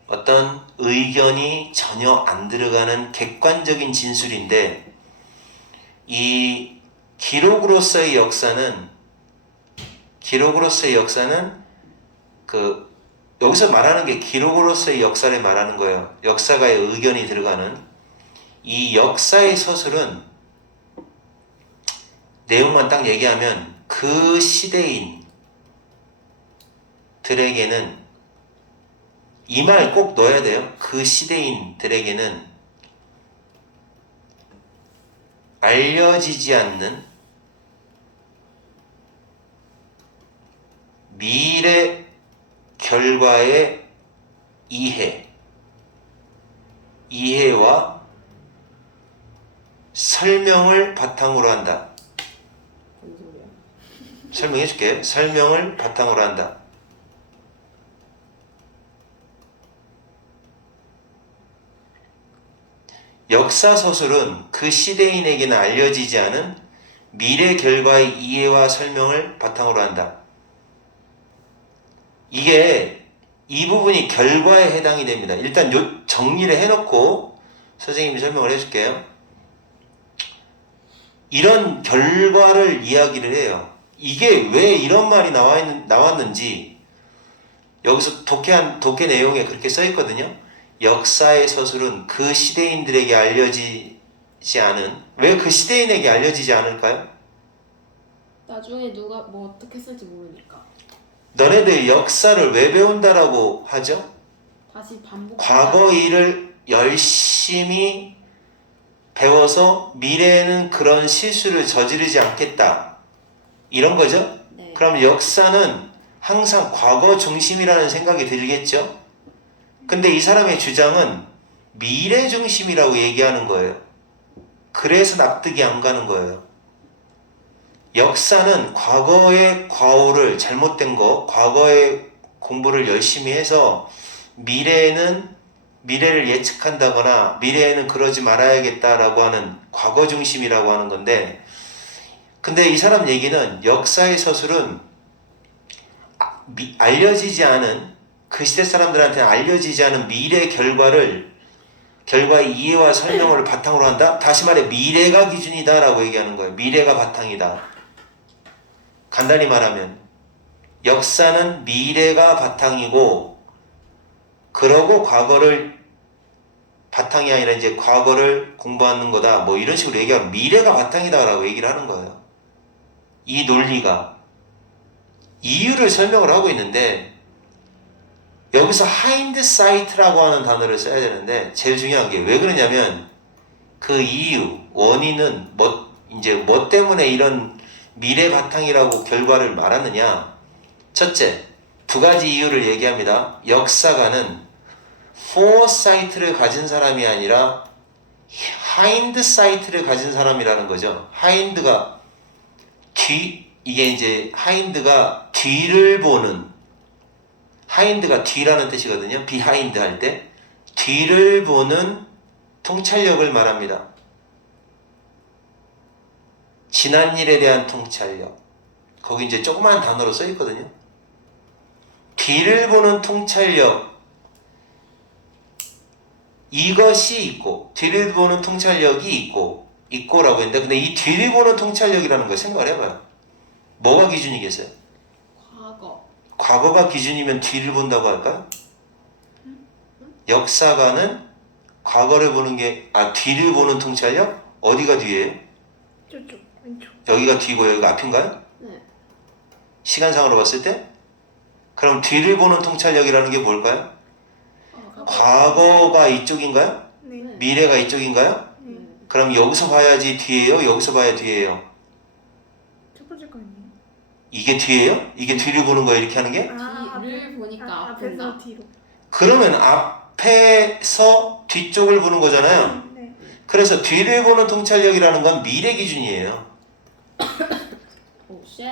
어떤 의견이 전혀 안 들어가는 객관적인 진술인데, 이 기록으로서의 역사는 여기서 말하는 게 기록으로서의 역사를 말하는 거예요. 역사가의 의견이 들어가는 이 역사의 서술은 내용만 딱 얘기하면 그 시대인들에게는 이 말 꼭 넣어야 돼요. 그 시대인들에게는 알려지지 않는 미래 결과의 이해와 설명을 바탕으로 한다. 뭔 소리야? 설명해 줄게. 설명을 바탕으로 한다. 역사서술은 그 시대인에게는 알려지지 않은 미래 결과의 이해와 설명을 바탕으로 한다. 이게 이 부분이 결과에 해당이 됩니다. 일단 요 정리를 해놓고 선생님이 설명을 해줄게요. 이런 결과를 이야기를 해요. 이게 왜 이런 말이 나왔는지 여기서 독해 내용에 그렇게 써 있거든요. 역사의 서술은 그 시대인들에게 알려지지 않은, 왜 그 시대인에게 알려지지 않을까요? 나중에 누가 뭐 어떻게 쓸지 모르니까 너네들 역사를 왜 배운다라고 하죠? 다시 반복. 과거 일을 열심히 배워서 미래에는 그런 실수를 저지르지 않겠다. 이런 거죠? 네. 그럼 역사는 항상 과거 중심이라는 생각이 들겠죠? 근데 이 사람의 주장은 미래 중심이라고 얘기하는 거예요. 그래서 납득이 안 가는 거예요. 역사는 과거의 과오를, 잘못된 거, 과거의 공부를 열심히 해서 미래를 예측한다거나 미래에는 그러지 말아야겠다라고 하는 과거 중심이라고 하는 건데, 근데 이 사람 얘기는 역사의 서술은 알려지지 않은, 그 시대 사람들한테 알려지지 않은 미래 결과의 이해와 설명을 바탕으로 한다? 다시 말해 미래가 기준이다 라고 얘기하는 거예요. 미래가 바탕이다. 간단히 말하면 역사는 미래가 바탕이고, 그러고 과거를 바탕이 아니라 이제 과거를 공부하는 거다, 뭐 이런 식으로 얘기하면 미래가 바탕이다 라고 얘기를 하는 거예요. 이 논리가 이유를 설명을 하고 있는데, 여기서 하인드사이트라고 하는 단어를 써야 되는데, 제일 중요한 게 왜 그러냐면 그 이유, 원인은 뭐 때문에 이런 미래 바탕이라고 결과를 말하느냐. 첫째, 두 가지 이유를 얘기합니다. 역사가는 포어사이트를 가진 사람이 아니라 하인드사이트를 가진 사람이라는 거죠. 하인드가 이게 이제 하인드가 뒤를 보는, 하인드가 뒤라는 뜻이거든요. 비하인드 할 때 뒤를 보는 통찰력을 말합니다. 지난 일에 대한 통찰력. 거기 이제 조그만 단어로 써 있거든요. 뒤를 보는 통찰력. 이것이 있고, 뒤를 보는 통찰력이 있고라고 했는데, 근데 이 뒤를 보는 통찰력이라는 걸 생각을 해봐요. 뭐가 기준이겠어요? 과거가 기준이면 뒤를 본다고 할까요? 역사가는 과거를 보는 게, 뒤를 보는 통찰력? 어디가 뒤예요? 저쪽 왼쪽. 여기가 뒤고 여기가 앞인가요? 네. 시간상으로 봤을 때? 그럼 뒤를 보는 통찰력이라는 게 뭘까요? 과거가 이쪽인가요? 네. 미래가 이쪽인가요? 네. 그럼 여기서 봐야지 뒤예요? 여기서 봐야 뒤예요? 첫 번째 거 아니에요? 이게 뒤예요? 이게 뒤를 보는 거예요? 이렇게 하는 게? 뒤를 보니까 앞에서 앞인가? 뒤로. 그러면 앞에서 뒤쪽을 보는 거잖아요. 네. 그래서 뒤를 보는 통찰력이라는 건 미래 기준이에요. 오 쉣.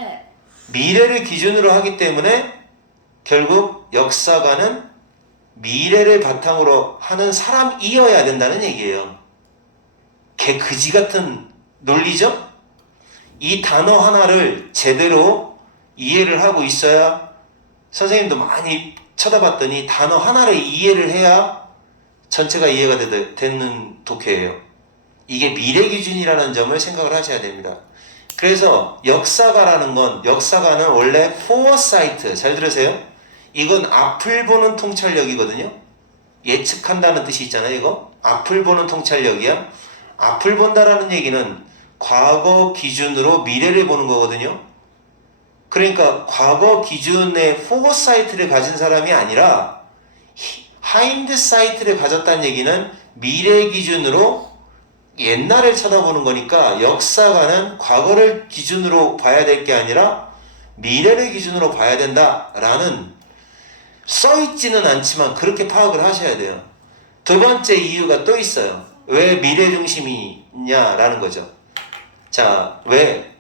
미래를 기준으로 하기 때문에 결국 역사가는 미래를 바탕으로 하는 사람이어야 된다는 얘기예요. 개 그지 같은 논리죠? 이 단어 하나를 제대로 이해를 하고 있어야, 선생님도 많이 쳐다봤더니 단어 하나를 이해를 해야 전체가 이해가 되는 독해예요. 이게 미래 기준이라는 점을 생각을 하셔야 됩니다. 그래서 역사가는 원래 foresight, 잘 들으세요? 이건 앞을 보는 통찰력이거든요. 예측한다는 뜻이 있잖아요. 이거 앞을 보는 통찰력이야. 앞을 본다라는 얘기는 과거 기준으로 미래를 보는 거거든요. 그러니까 과거 기준의 포어사이트를 가진 사람이 아니라 하인드사이트를 가졌다는 얘기는 미래 기준으로 옛날을 쳐다보는 거니까, 역사가는 과거를 기준으로 봐야 될 게 아니라 미래를 기준으로 봐야 된다라는, 써있지는 않지만 그렇게 파악을 하셔야 돼요. 두 번째 이유가 또 있어요. 왜 미래 중심이냐라는 거죠. 자, 왜?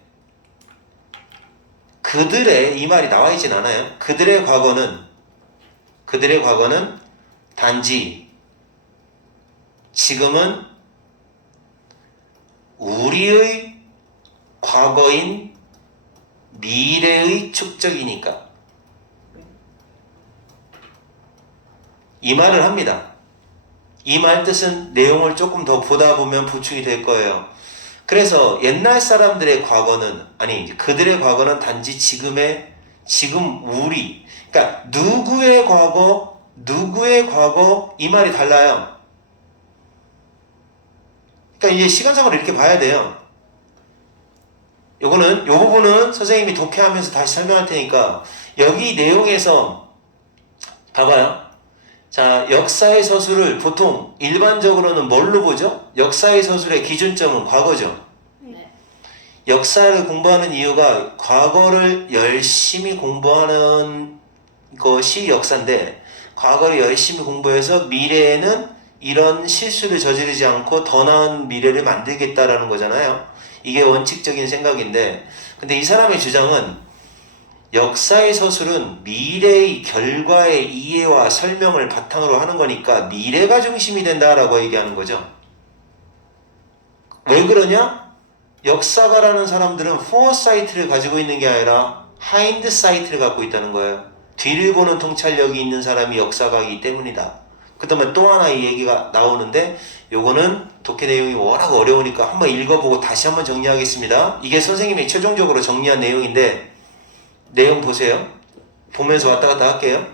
그들의, 이 말이 나와 있진 않아요. 그들의 과거는 단지 지금은 우리의 과거인 미래의 축적이니까. 이 말을 합니다. 이 말 뜻은 내용을 조금 더 보다 보면 보충이 될 거예요. 그래서 옛날 사람들의 과거는, 아니 그들의 과거는 단지 지금 우리, 그러니까 누구의 과거 이 말이 달라요. 그러니까 이제 시간상으로 이렇게 봐야 돼요. 요 부분은 선생님이 독해하면서 다시 설명할 테니까 여기 내용에서 봐봐요. 자, 역사의 서술을 보통 일반적으로는 뭘로 보죠? 역사의 서술의 기준점은 과거죠. 네. 역사를 공부하는 이유가 과거를 열심히 공부하는 것이 역사인데, 과거를 열심히 공부해서 미래에는 이런 실수를 저지르지 않고 더 나은 미래를 만들겠다라는 거잖아요. 이게 원칙적인 생각인데, 근데 이 사람의 주장은 역사의 서술은 미래의 결과의 이해와 설명을 바탕으로 하는 거니까 미래가 중심이 된다라고 얘기하는 거죠. 왜 그러냐? 역사가라는 사람들은 포어사이트를 가지고 있는 게 아니라 하인드사이트를 갖고 있다는 거예요. 뒤를 보는 통찰력이 있는 사람이 역사가이기 때문이다. 그 다음에 또 하나 이 얘기가 나오는데, 요거는 독해 내용이 워낙 어려우니까 한번 읽어보고 다시 한번 정리하겠습니다. 이게 선생님이 최종적으로 정리한 내용인데, 내용 보세요. 보면서 왔다 갔다 할게요.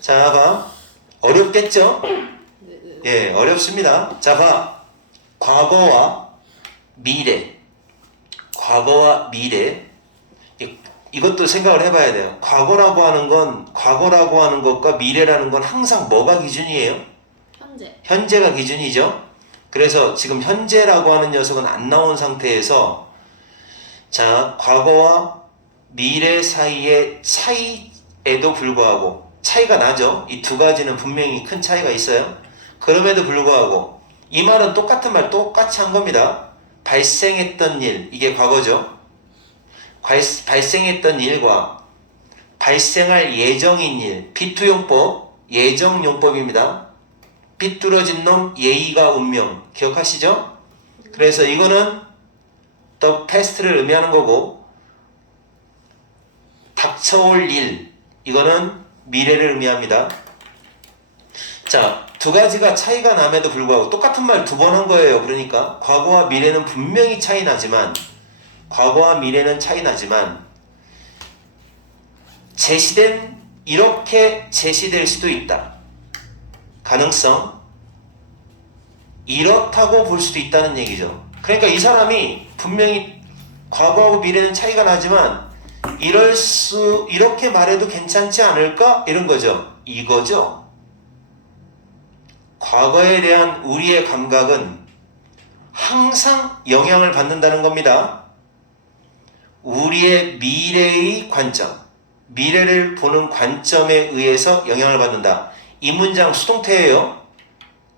자, 봐. 어렵겠죠? 예, 어렵습니다. 자, 봐. 과거와 미래. 이것도 생각을 해봐야 돼요. 과거라고 하는 것과 미래라는 건 항상 뭐가 기준이에요? 현재. 현재가 기준이죠. 그래서 지금 현재라고 하는 녀석은 안 나온 상태에서, 자, 과거와 미래 사이의 차이에도 불구하고, 차이가 나죠. 이 두 가지는 분명히 큰 차이가 있어요. 그럼에도 불구하고 이 말은 똑같은 말 똑같이 한 겁니다. 발생했던 일, 이게 과거죠. 발생했던 일과 발생할 예정인 일, 비투용법, 예정용법입니다. 삐뚤어진 놈, 예의가 운명, 기억하시죠? 그래서 이거는 the past를 의미하는 거고, 닥쳐올 일, 이거는 미래를 의미합니다. 자, 두 가지가 차이가 남에도 불구하고 똑같은 말 두 번 한 거예요. 그러니까 과거와 미래는 분명히 차이 나지만, 이렇게 제시될 수도 있다. 가능성, 이렇다고 볼 수도 있다는 얘기죠. 그러니까 이 사람이 분명히 과거하고 미래는 차이가 나지만 이렇게 말해도 괜찮지 않을까? 이런 거죠. 이거죠. 과거에 대한 우리의 감각은 항상 영향을 받는다는 겁니다. 우리의 미래의 관점, 미래를 보는 관점에 의해서 영향을 받는다. 이 문장 수동태예요.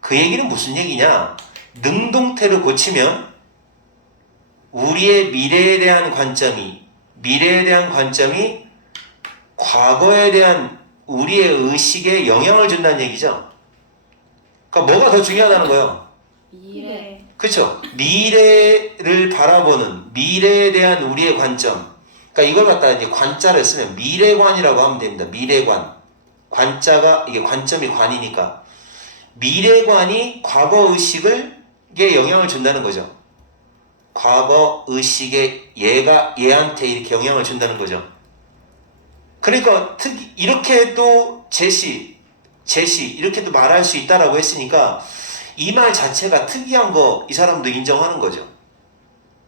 그 얘기는 무슨 얘기냐? 능동태로 고치면 우리의 미래에 대한 관점이 과거에 대한 우리의 의식에 영향을 준다는 얘기죠. 그러니까 뭐가 더 중요하다는 거예요? 미래. 그렇죠? 미래를 바라보는, 미래에 대한 우리의 관점. 그러니까 이걸 갖다가 이제 관자를 쓰면 미래관이라고 하면 됩니다. 미래관. 관자가, 이게 관점이 관이니까. 미래관이 과거 의식에 영향을 준다는 거죠. 과거 의식에 얘한테 이렇게 영향을 준다는 거죠. 그러니까 이렇게도 이렇게도 말할 수 있다라고 했으니까 이 말 자체가 특이한 거 이 사람도 인정하는 거죠.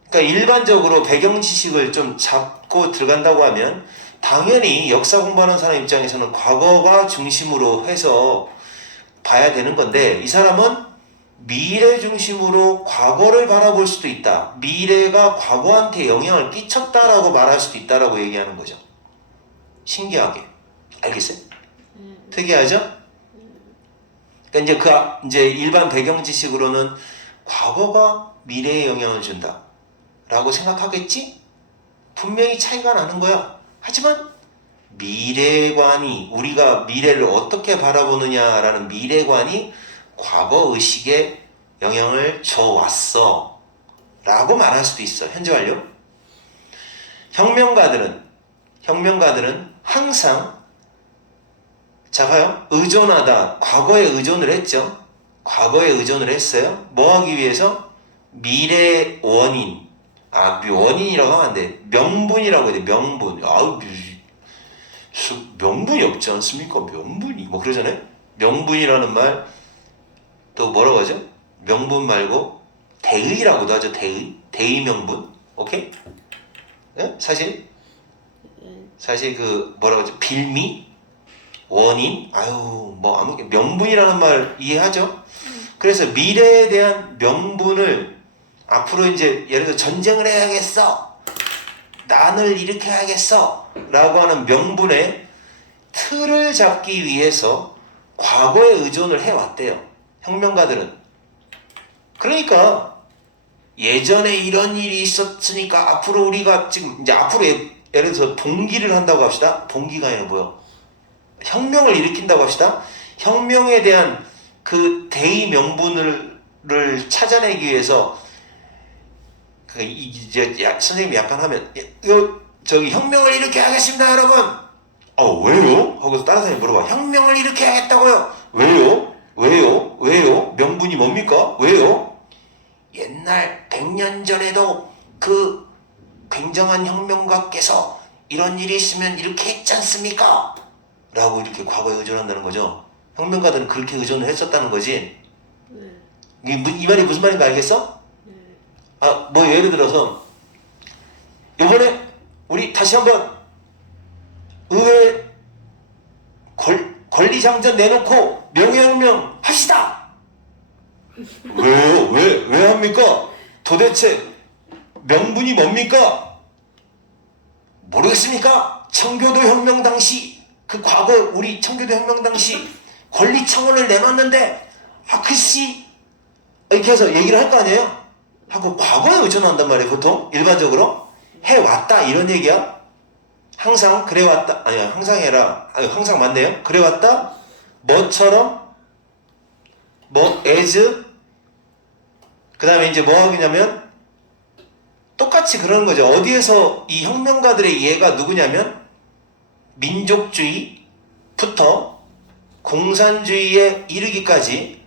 그러니까 일반적으로 배경 지식을 좀 잡고 들어간다고 하면 당연히 역사 공부하는 사람 입장에서는 과거가 중심으로 해서 봐야 되는 건데, 이 사람은 미래 중심으로 과거를 바라볼 수도 있다. 미래가 과거한테 영향을 끼쳤다라고 말할 수도 있다라고 얘기하는 거죠. 신기하게. 알겠어요? 특이하죠? 그러니까 이제 일반 배경 지식으로는 과거가 미래에 영향을 준다 라고 생각하겠지? 분명히 차이가 나는 거야. 하지만 미래관이, 우리가 미래를 어떻게 바라보느냐라는 미래관이 과거 의식에 영향을 줘왔어 라고 말할 수도 있어. 현재 완료. 혁명가들은 항상 자 봐요. 의존하다. 과거에 의존을 했죠. 과거에 의존을 했어요. 뭐 하기 위해서? 미래의 원인. 원인이라고 하면 안 돼. 명분이라고 해야 돼. 명분. 명분이 없지 않습니까? 명분이. 뭐 그러잖아요. 명분이라는 말 또 뭐라고 하죠? 명분 말고 대의라고도 하죠. 대의 명분. 오케이? 예? 사실 그 뭐라고 하죠? 빌미? 원인? 뭐 아무 명분이라는 말 이해하죠? 그래서 미래에 대한 명분을 앞으로 이제 예를 들어 전쟁을 해야겠어. 난을 일으켜야겠어. 라고 하는 명분의 틀을 잡기 위해서 과거에 의존을 해왔대요. 혁명가들은. 그러니까 예전에 이런 일이 있었으니까 앞으로 우리가 지금 이제 앞으로 예를 들어서 봉기를 한다고 합시다. 봉기가 아니라 뭐야? 혁명을 일으킨다고 합시다. 혁명에 대한 그 대의 명분을 찾아내기 위해서 선생님이 약간 하면 저기 혁명을 일으켜야겠습니다, 여러분. 왜요? 하고서 다른 사람이 물어봐. 혁명을 일으켜야겠다고요. 왜요? 명분이 뭡니까? 왜요? 옛날 100년 전에도 그 굉장한 혁명가께서 이런 일이 있으면 이렇게 했지 않습니까? 라고 이렇게 과거에 의존한다는 거죠. 혁명가들은 그렇게 의존을 했었다는 거지. 이 말이 무슨 말인가 알겠어? 뭐 예를 들어서 이번에 우리 다시 한번 의회 권리장전 내놓고 명예혁명 합시다. 왜요? 왜 합니까? 도대체 명분이 뭡니까? 모르겠습니까? 청교도 혁명 당시 그 과거 우리 청교도 혁명 당시 권리청원을 내놨는데 글씨 이렇게 해서 얘기를 할 거 아니에요? 하고 과거에 의존한단 말이에요. 보통 일반적으로 해왔다 이런 얘기야. 항상 그래왔다. 아니야 항상 해라. 항상 맞네요. 그래왔다. 뭐처럼 as 그 다음에 이제 뭐 하겠냐면 똑같이 그러는 거죠. 어디에서 이 혁명가들의 이해가 누구냐면 민족주의부터 공산주의에 이르기까지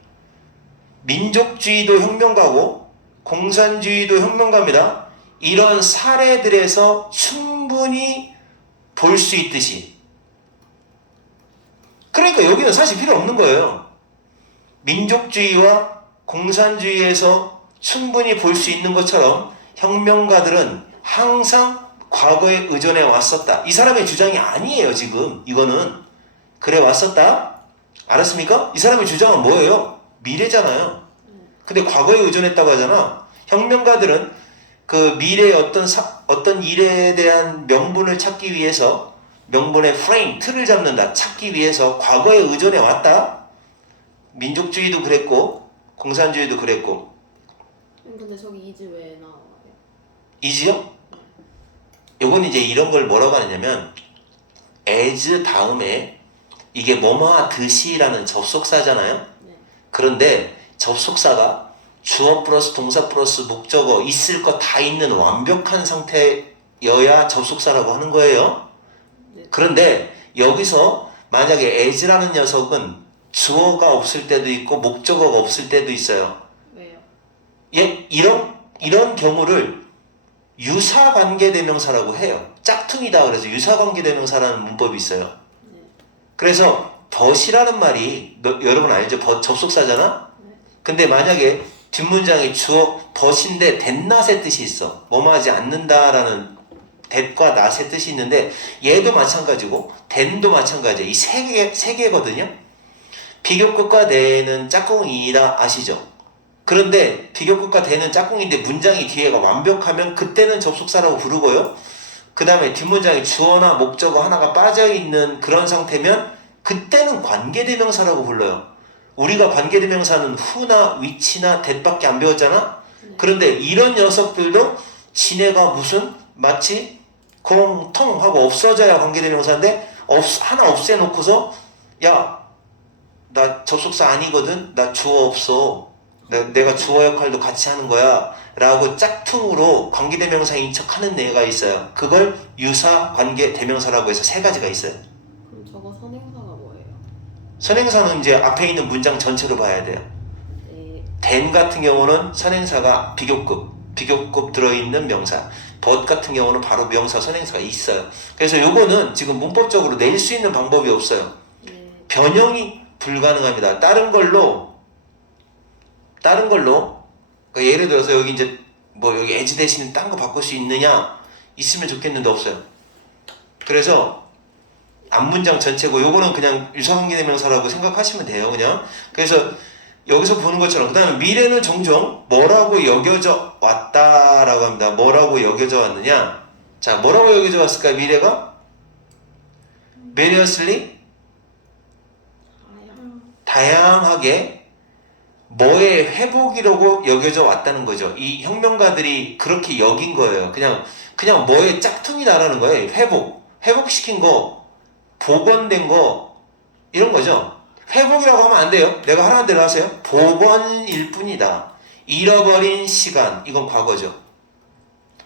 민족주의도 혁명가고 공산주의도 혁명가입니다. 이런 사례들에서 충분히 볼 수 있듯이. 그러니까 여기는 사실 필요 없는 거예요. 민족주의와 공산주의에서 충분히 볼 수 있는 것처럼 혁명가들은 항상 과거에 의존해 왔었다. 이 사람의 주장이 아니에요. 지금 이거는 그래 왔었다. 알았습니까? 이 사람의 주장은 뭐예요? 미래잖아요. 근데 과거에 의존했다고 하잖아. 혁명가들은 그 미래의 어떤 일에 대한 명분을 찾기 위해서 명분의 프레임, 틀을 잡는다. 찾기 위해서 과거에 의존해 왔다. 민족주의도 그랬고 공산주의도 그랬고. 근데 저기 이즈 왜 나와요? 이지요? 요건 이제 이런 걸 뭐라고 하냐면 as 다음에 이게 뭐뭐 하듯이라는 접속사잖아요. 네. 그런데 접속사가 주어 플러스 동사 플러스 목적어 있을 거 다 있는 완벽한 상태여야 접속사라고 하는 거예요. 네. 그런데 여기서 만약에 as라는 녀석은 주어가 없을 때도 있고 목적어가 없을 때도 있어요. 왜요? 이런 경우를 유사관계대명사라고 해요. 짝퉁이다 그래서 유사관계대명사라는 문법이 있어요. 네. 그래서 벗이라는 말이 여러분 알죠? 접속사잖아? 네. 근데 만약에 뒷문장이 주어 벗인데 된낫의 뜻이 있어. 뭐뭐 하지 않는다라는 that과 not의 뜻이 있는데 얘도 마찬가지고 then도 마찬가지야. 이 세 개거든요. 비교급과 the는 짝꿍이라 아시죠? 그런데 비교급과 the는 짝꿍인데 문장이 뒤에가 완벽하면 그때는 접속사라고 부르고요. 그 다음에 뒷문장에 주어나 목적어 하나가 빠져있는 그런 상태면 그때는 관계대명사라고 불러요. 우리가 관계대명사는 who나 which나 that밖에 안 배웠잖아? 네. 그런데 이런 녀석들도 지네가 무슨 마치 공통하고 없어져야 관계대명사인데 하나 없애놓고서 야, 나 접속사 아니거든? 나 주어 없어. 내가 주어 역할도 같이 하는 거야 라고 짝퉁으로 관계대명사인 척하는 예가 있어요. 그걸 유사 관계대명사라고 해서 세 가지가 있어요. 그럼 저거 선행사가 뭐예요? 선행사는 이제 앞에 있는 문장 전체로 봐야 돼요. 네. then 같은 경우는 선행사가 비교급 들어있는 명사. but 같은 경우는 바로 명사 선행사가 있어요. 그래서 요거는 지금 문법적으로 낼 수 있는 방법이 없어요. 네. 변형이 불가능합니다. 다른 걸로 그러니까 예를 들어서 여기 이제 뭐 여기 as 대신 딴 거 바꿀 수 있느냐 있으면 좋겠는데 없어요. 그래서 앞문장 전체고 요거는 그냥 유사관계대명사라고 생각하시면 돼요. 그냥 그래서 여기서 보는 것처럼 그 다음에 미래는 종종 뭐라고 여겨져 왔다라고 합니다. 뭐라고 여겨져 왔느냐? 자, 뭐라고 여겨져 왔을까요? 미래가 variously 다양하게 뭐의 회복이라고 여겨져 왔다는 거죠. 이 혁명가들이 그렇게 여긴 거예요. 그냥 뭐의 짝퉁이다라는 거예요. 회복시킨 거, 복원된 거 이런 거죠. 회복이라고 하면 안 돼요. 내가 하라는 대로 하세요. 복원일 뿐이다. 잃어버린 시간, 이건 과거죠.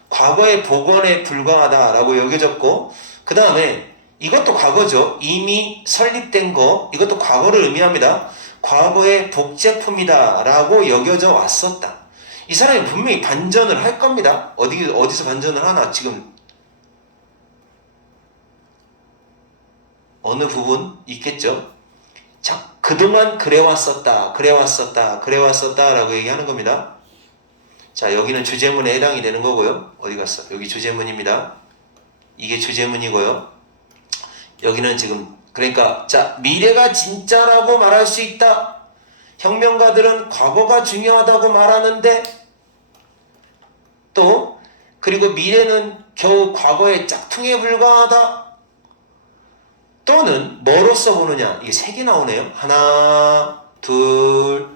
과거의 복원에 불과하다라고 여겨졌고, 그 다음에 이것도 과거죠. 이미 설립된 거, 이것도 과거를 의미합니다. 과거의 복제품이다라고 여겨져 왔었다. 이 사람이 분명히 반전을 할 겁니다. 어디서 반전을 하나 지금 어느 부분 있겠죠. 자, 그동안 그래왔었다 라고 얘기하는 겁니다. 자, 여기는 주제문에 해당이 되는 거고요. 어디 갔어? 여기 주제문입니다. 이게 주제문이고요. 여기는 지금 그러니까 자, 미래가 진짜라고 말할 수 있다. 혁명가들은 과거가 중요하다고 말하는데 또 그리고 미래는 겨우 과거의 짝퉁에 불과하다. 또는 뭐로써 보느냐? 이게 세 개 나오네요. 하나, 둘,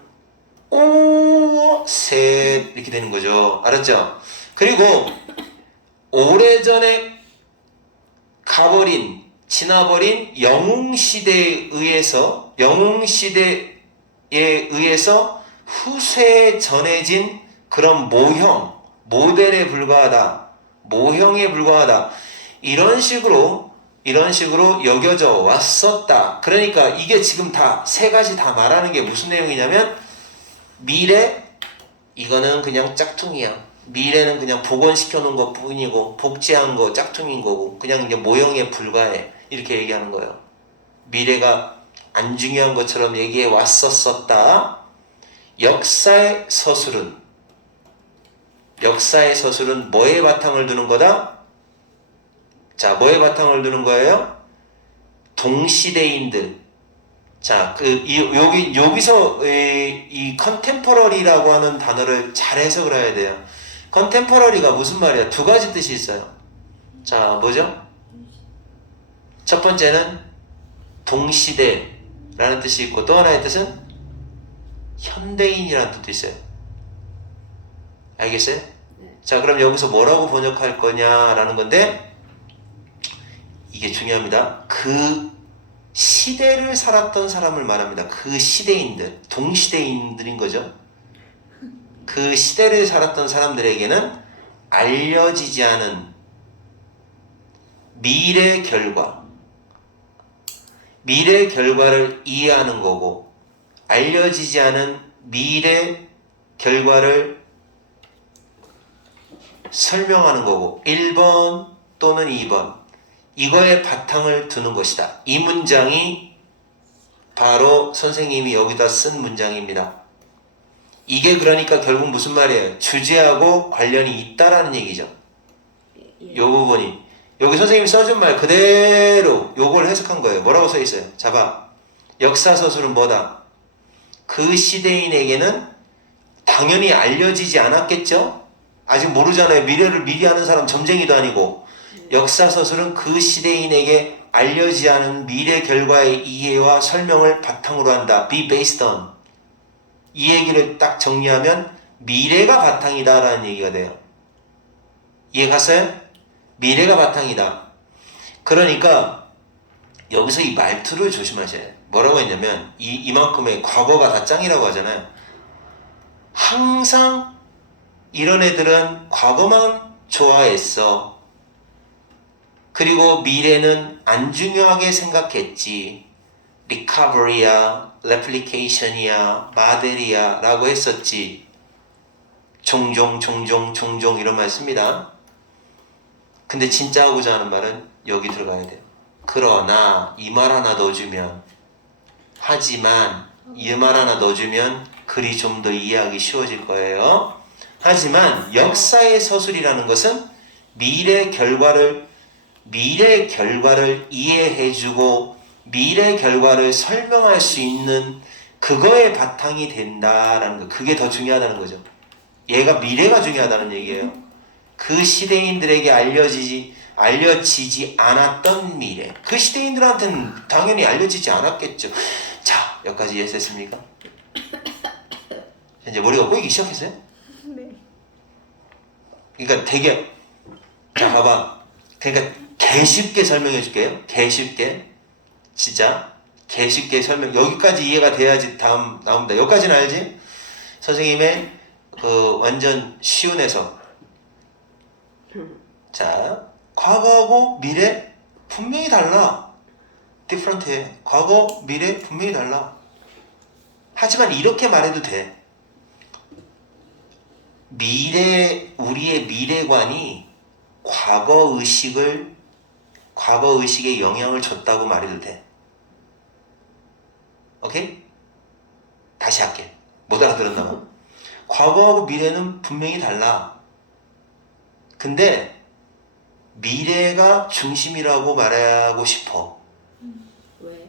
오, 셋 이렇게 되는 거죠. 알았죠? 그리고 오래전에 지나버린 영웅시대에 의해서 후세에 전해진 그런 모델에 불과하다. 모형에 불과하다. 이런 식으로 여겨져 왔었다. 그러니까 이게 지금 다 세 가지 다 말하는 게 무슨 내용이냐면 미래 이거는 그냥 짝퉁이야. 미래는 그냥 복원시켜 놓은 것 뿐이고 복제한 거 짝퉁인 거고 그냥 이제 모형에 불과해. 이렇게 얘기하는 거예요. 미래가 안 중요한 것처럼 얘기해 왔었다. 역사의 서술은 뭐에 바탕을 두는 거다? 자, 뭐에 바탕을 두는 거예요? 동시대인들. 자, 여기서 이 컨템포러리라고 하는 단어를 잘 해석을 해야 돼요. 컨템포러리가 무슨 말이야? 두 가지 뜻이 있어요. 자, 뭐죠? 첫 번째는 동시대라는 뜻이 있고 또 하나의 뜻은 현대인이라는 뜻도 있어요. 알겠어요? 네. 자, 그럼 여기서 뭐라고 번역할 거냐라는 건데 이게 중요합니다. 그 시대를 살았던 사람을 말합니다. 그 시대인들, 동시대인들인 거죠. 그 시대를 살았던 사람들에게는 알려지지 않은 미래 결과를 이해하는 거고 알려지지 않은 미래 결과를 설명하는 거고 1번 또는 2번 이거에 바탕을 두는 것이다. 이 문장이 바로 선생님이 여기다 쓴 문장입니다. 이게 그러니까 결국 무슨 말이에요? 주제하고 관련이 있다라는 얘기죠. 예. 요 부분이 여기 선생님이 써준 말 그대로 요걸 해석한 거예요. 뭐라고 써 있어요? 자 봐. 역사서술은 뭐다? 그 시대인에게는 당연히 알려지지 않았겠죠? 아직 모르잖아요. 미래를 미리 아는 사람 점쟁이도 아니고 역사서술은 그 시대인에게 알려지지 않은 미래 결과의 이해와 설명을 바탕으로 한다. Be based on. 이 얘기를 딱 정리하면 미래가 바탕이다라는 얘기가 돼요. 이해 갔어요? 미래가 바탕이다. 그러니까 여기서 이 말투를 조심하셔야 해요. 뭐라고 했냐면 이만큼의 과거가 다 짱이라고 하잖아요. 항상 이런 애들은 과거만 좋아했어. 그리고 미래는 안 중요하게 생각했지. 리커버리야, 레플리케이션이야, 마델이야 라고 했었지. 종종 이런 말 씁니다. 근데 진짜 하고자 하는 말은 여기 들어가야 돼요. 그러나 이 말 하나 넣어주면, 하지만 이 말 하나 넣어주면 글이 좀 더 이해하기 쉬워질 거예요. 하지만 역사의 서술이라는 것은 미래 결과를 이해해주고 미래 결과를 설명할 수 있는 그거에 바탕이 된다라는 거. 그게 더 중요하다는 거죠. 얘가 미래가 중요하다는 얘기예요. 그 시대인들에게 알려지지 않았던 미래. 그 시대인들한테는 당연히 알려지지 않았겠죠. 자, 여기까지 이해했습니까? 이제 머리가 꼬이기 시작했어요? 네. 그러니까 되게, 자, 봐봐. 그러니까 개 쉽게 설명해 줄게요. 개 쉽게. 진짜. 개 쉽게 설명. 여기까지 이해가 돼야지 다음 나옵니다. 여기까지는 알지? 선생님의 그 완전 쉬운 해석. 자, 과거하고 미래 분명히 달라. different해. 과거, 미래 분명히 달라. 하지만 이렇게 말해도 돼. 우리의 미래관이 과거 의식에 영향을 줬다고 말해도 돼. 오케이? 다시 할게. 못 알아들었나 봐. 과거하고 미래는 분명히 달라. 근데 미래가 중심이라고 말하고 싶어. 왜?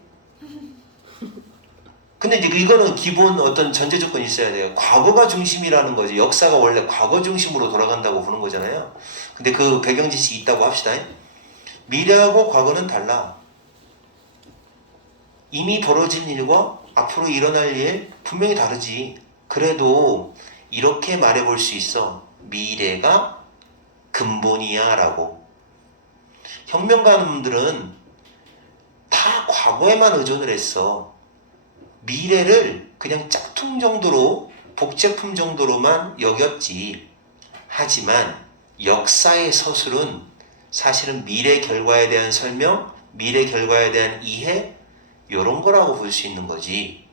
근데 이제 이거는 기본 어떤 전제 조건이 있어야 돼요. 과거가 중심이라는 거지. 역사가 원래 과거 중심으로 돌아간다고 보는 거잖아요. 근데 그 배경 지식이 있다고 합시다. 미래하고 과거는 달라. 이미 벌어진 일과 앞으로 일어날 일 분명히 다르지. 그래도 이렇게 말해볼 수 있어. 미래가 근본이야 라고. 혁명가님들은 다 과거에만 의존을 했어. 미래를 그냥 짝퉁 정도로, 복제품 정도로만 여겼지. 하지만 역사의 서술은 사실은 미래 결과에 대한 설명, 미래 결과에 대한 이해, 이런 거라고 볼 수 있는 거지.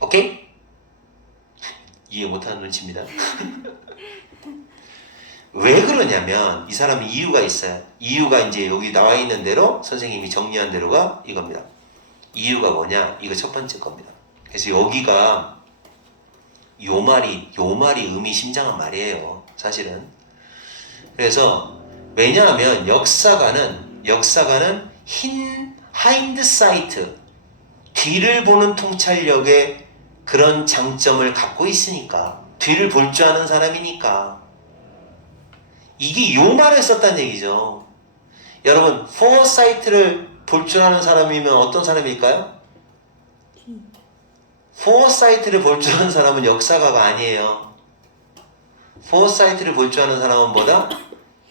오케이? 이해 못하는 눈치입니다. 왜 그러냐면 이 사람이 이유가 있어요. 이유가 이제 여기 나와 있는 대로 선생님이 정리한 대로가 이겁니다. 이유가 뭐냐? 이거 첫 번째 겁니다. 그래서 여기가 요 말이 의미심장한 말이에요. 사실은. 그래서 왜냐하면 역사가는 하인드사이트, 뒤를 보는 통찰력의 그런 장점을 갖고 있으니까, 뒤를 볼 줄 아는 사람이니까. 이게 요 말을 썼다는 얘기죠. 여러분, 포어사이트를 볼 줄 아는 사람이면 어떤 사람일까요? 포어사이트를 볼 줄 아는 사람은 역사가가 아니에요. 포어사이트를 볼 줄 아는 사람은 뭐다?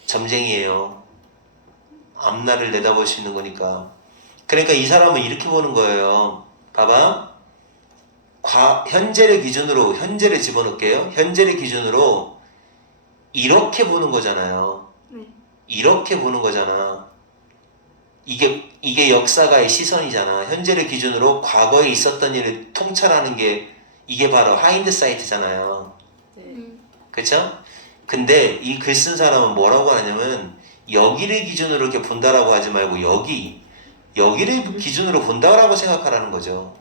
점쟁이에요. 앞날을 내다볼 수 있는 거니까. 그러니까 이 사람은 이렇게 보는 거예요. 봐봐. 현재를 집어넣을게요. 현재를 기준으로 이렇게 보는 거잖아요. 네. 이렇게 보는 거잖아. 이게 역사가의 시선이잖아. 현재를 기준으로 과거에 있었던 일을 통찰하는 게 이게 바로 하인드사이트잖아요. 네. 그쵸? 근데 이 글 쓴 사람은 뭐라고 하냐면 여기를 기준으로 이렇게 본다라고 하지 말고 여기를 기준으로 본다라고 생각하라는 거죠.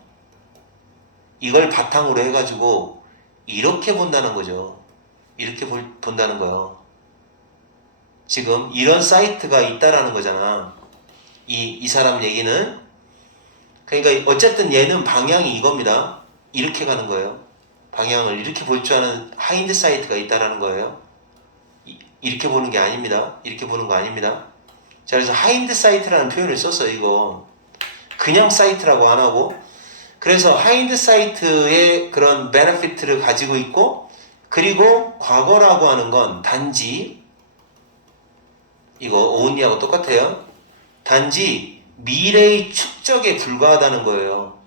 이걸 바탕으로 해가지고 이렇게 본다는 거죠. 이렇게 본다는 거요. 지금 이런 사이트가 있다라는 거잖아. 이 사람 얘기는. 그러니까 어쨌든 얘는 방향이 이겁니다. 이렇게 가는 거예요. 방향을 이렇게 볼 줄 아는 하인드 사이트가 있다라는 거예요. 이렇게 보는 게 아닙니다. 이렇게 보는 거 아닙니다. 자, 그래서 하인드 사이트라는 표현을 썼어요. 이거 그냥 사이트라고 안 하고. 그래서 하인드 사이트의 그런 베네피트를 가지고 있고, 그리고 과거라고 하는 건 단지 이거 오은이하고 똑같아요. 단지 미래의 축적에 불과하다는 거예요.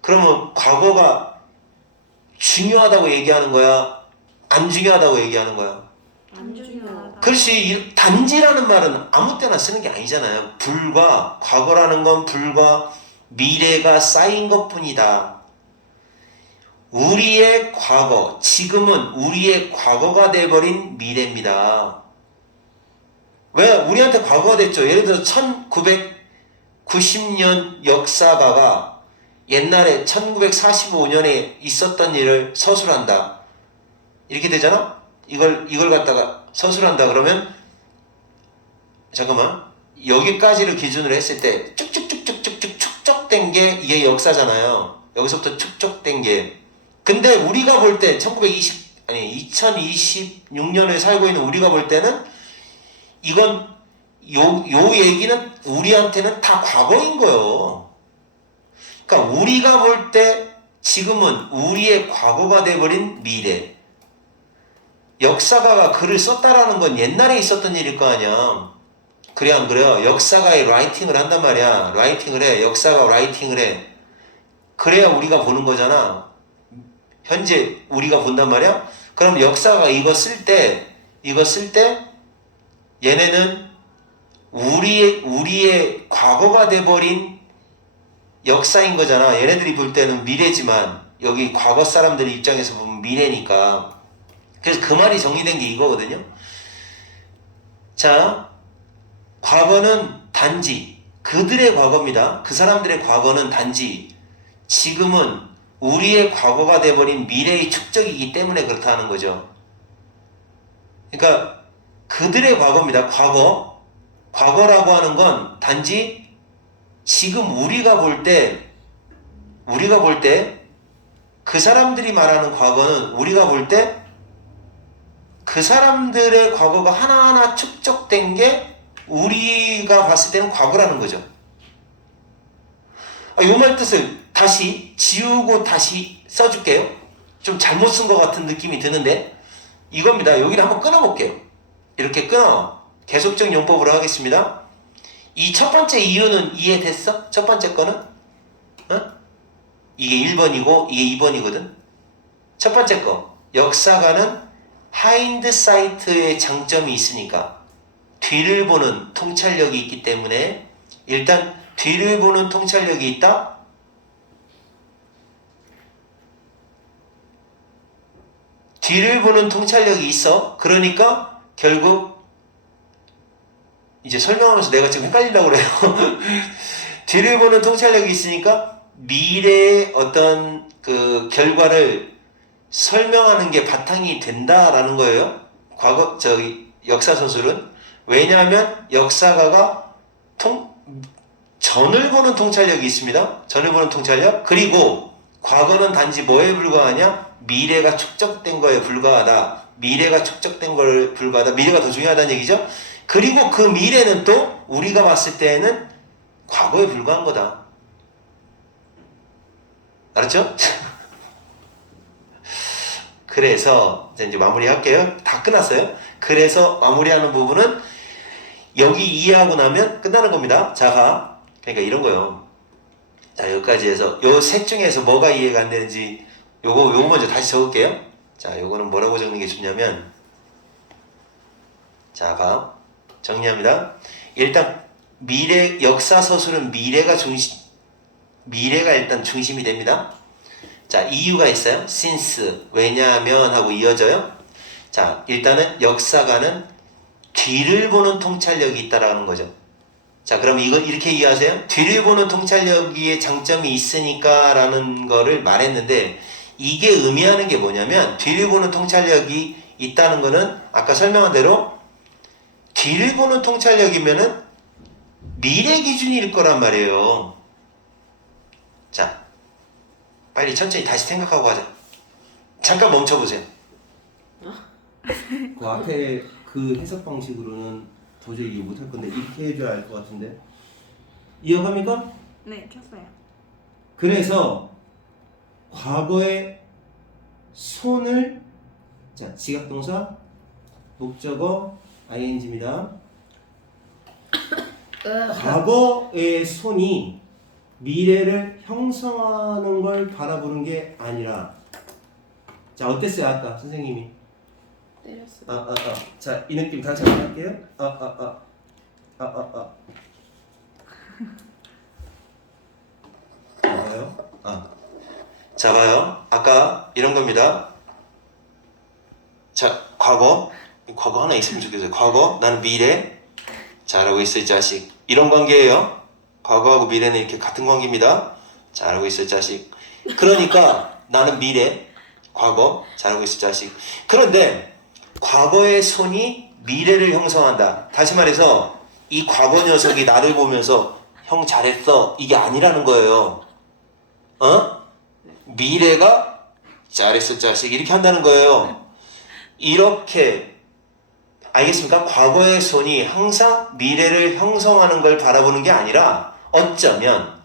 그러면 과거가 중요하다고 얘기하는 거야? 안 중요하다고 얘기하는 거야? 안 중요하다. 그렇지. 단지라는 말은 아무 때나 쓰는 게 아니잖아요. 불과, 과거라는 건 불과 미래가 쌓인 것뿐이다. 우리의 과거, 지금은 우리의 과거가 돼버린 미래입니다. 왜? 우리한테 과거가 됐죠. 예를 들어 1990년 역사가가 옛날에 1945년에 있었던 일을 서술한다. 이렇게 되잖아? 이걸 갖다가 서술한다 그러면 잠깐만, 여기까지를 기준으로 했을 때 쭉쭉쭉쭉쭉쭉 축적된 게 이게 역사잖아요. 여기서부터 축적된 게. 근데 우리가 볼 때 2026년에 살고 있는 우리가 볼 때는 이건 요 얘기는 우리한테는 다 과거인 거예요. 그러니까 우리가 볼 때 지금은 우리의 과거가 돼버린 미래. 역사가가 글을 썼다라는 건 옛날에 있었던 일일 거 아니야. 그래 안 그래요? 역사가의 라이팅을 한단 말이야. 라이팅을 해. 역사가 라이팅을 해. 그래야 우리가 보는 거잖아. 현재 우리가 본단 말이야. 그럼 역사가 이거 쓸 때 얘네는 우리의 과거가 돼버린 역사인 거잖아. 얘네들이 볼 때는 미래지만 여기 과거 사람들 입장에서 보면 미래니까. 그래서 그 말이 정리된 게 이거거든요. 자, 과거는 단지 그들의 과거입니다. 그 사람들의 과거는 단지 지금은 우리의 과거가 돼버린 미래의 축적이기 때문에 그렇다는 거죠. 그러니까 그들의 과거입니다. 과거라고 하는 건 단지 지금 우리가 볼 때 그 사람들이 말하는 과거는 우리가 볼 때 그 사람들의 과거가 하나하나 축적된 게 우리가 봤을 때는 과거라는 거죠. 요 말 뜻을 다시 지우고 다시 써줄게요. 좀 잘못 쓴 것 같은 느낌이 드는데 이겁니다. 여기를 한번 끊어볼게요. 이렇게 끊어. 계속적 용법으로 하겠습니다. 이 첫 번째 이유는 이해됐어? 첫 번째 거는? 이게 1번이고 이게 2번이거든. 첫 번째 거, 역사가는 하인드사이트의 장점이 있으니까 뒤를 보는 통찰력이 있기 때문에 일단 뒤를 보는 통찰력이 있다. 뒤를 보는 통찰력이 있어. 그러니까 결국 이제 설명하면서 내가 지금 헷갈리려고 그래요. 뒤를 보는 통찰력이 있으니까 미래의 어떤 그 결과를 설명하는 게 바탕이 된다라는 거예요. 역사 서술은. 왜냐하면 역사가가 전을 보는 통찰력이 있습니다. 전을 보는 통찰력. 그리고 과거는 단지 뭐에 불과하냐? 미래가 축적된 거에 불과하다. 미래가 축적된 걸 불과하다. 미래가 더 중요하다는 얘기죠. 그리고 그 미래는 또 우리가 봤을 때에는 과거에 불과한 거다. 알았죠? 그래서 이제 마무리할게요. 다 끝났어요. 그래서 마무리하는 부분은 여기 이해하고 나면 끝나는 겁니다. 자, 그러니까 이런 거요. 자, 여기까지 해서 요 셋 중에서 뭐가 이해가 안 되는지 요거 먼저 다시 적을게요. 자, 요거는 뭐라고 적는 게 좋냐면 자, 정리합니다. 일단 역사 서술은 미래가 일단 중심이 됩니다. 자, 이유가 있어요. since, 왜냐하면 하고 이어져요. 자, 일단은 역사가는 뒤를 보는 통찰력이 있다라는 거죠. 자, 그럼 이거 이렇게 이해하세요? 뒤를 보는 통찰력의 장점이 있으니까 라는 거를 말했는데 이게 의미하는 게 뭐냐면 뒤를 보는 통찰력이 있다는 거는 아까 설명한 대로 뒤를 보는 통찰력이면은 미래 기준일 거란 말이에요. 자, 빨리 천천히 다시 생각하고 하자. 잠깐 멈춰보세요. 그 앞에 그 해석 방식으로는 도저히 이해 못할 건데 이렇게 해줘야 알 것 같은데 이해갑니까? 네, 켰어요. 그래서 과거의 손을 자 지각동사 목적어 ing입니다. 과거의 손이 미래를 형성하는 걸 바라보는 게 아니라 자, 어땠어요 아까 선생님이? 때렸어. 자, 이 느낌 다시 한번 할게요. 봐요. 자, 봐요. 아까 이런 겁니다. 자, 과거 하나 있으면 좋겠어요. 과거, 나는 미래. 잘하고 있어, 이 자식. 이런 관계예요. 과거하고 미래는 이렇게 같은 관계입니다. 잘하고 있어, 이 자식. 그러니까 나는 미래, 과거, 잘하고 있어, 이 자식. 그런데 과거의 손이 미래를 형성한다. 다시 말해서 이 과거 녀석이 나를 보면서 형 잘했어, 이게 아니라는 거예요. 미래가 잘했어, 자식, 이렇게 한다는 거예요. 이렇게, 알겠습니까? 과거의 손이 항상 미래를 형성하는 걸 바라보는 게 아니라 어쩌면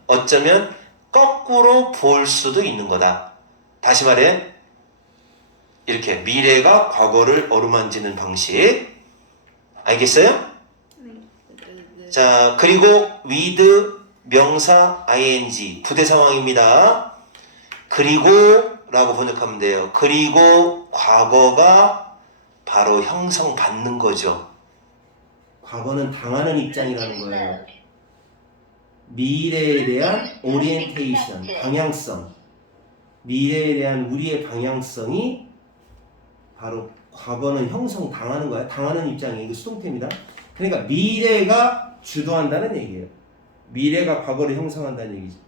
거꾸로 볼 수도 있는 거다. 다시 말해, 이렇게 미래가 과거를 어루만지는 방식. 알겠어요? 네. 자, 그리고 with 명사 ing 부대 상황입니다. 그리고 라고 번역하면 돼요. 그리고 과거가 바로 형성받는 거죠. 과거는 당하는 입장이라는 거예요. 미래에 대한 오리엔테이션, 방향성. 미래에 대한 우리의 방향성이 바로 과거는 형성당하는 거야. 당하는 입장이 이거 수동태입니다. 그러니까 미래가 주도한다는 얘기예요. 미래가 과거를 형성한다는 얘기죠.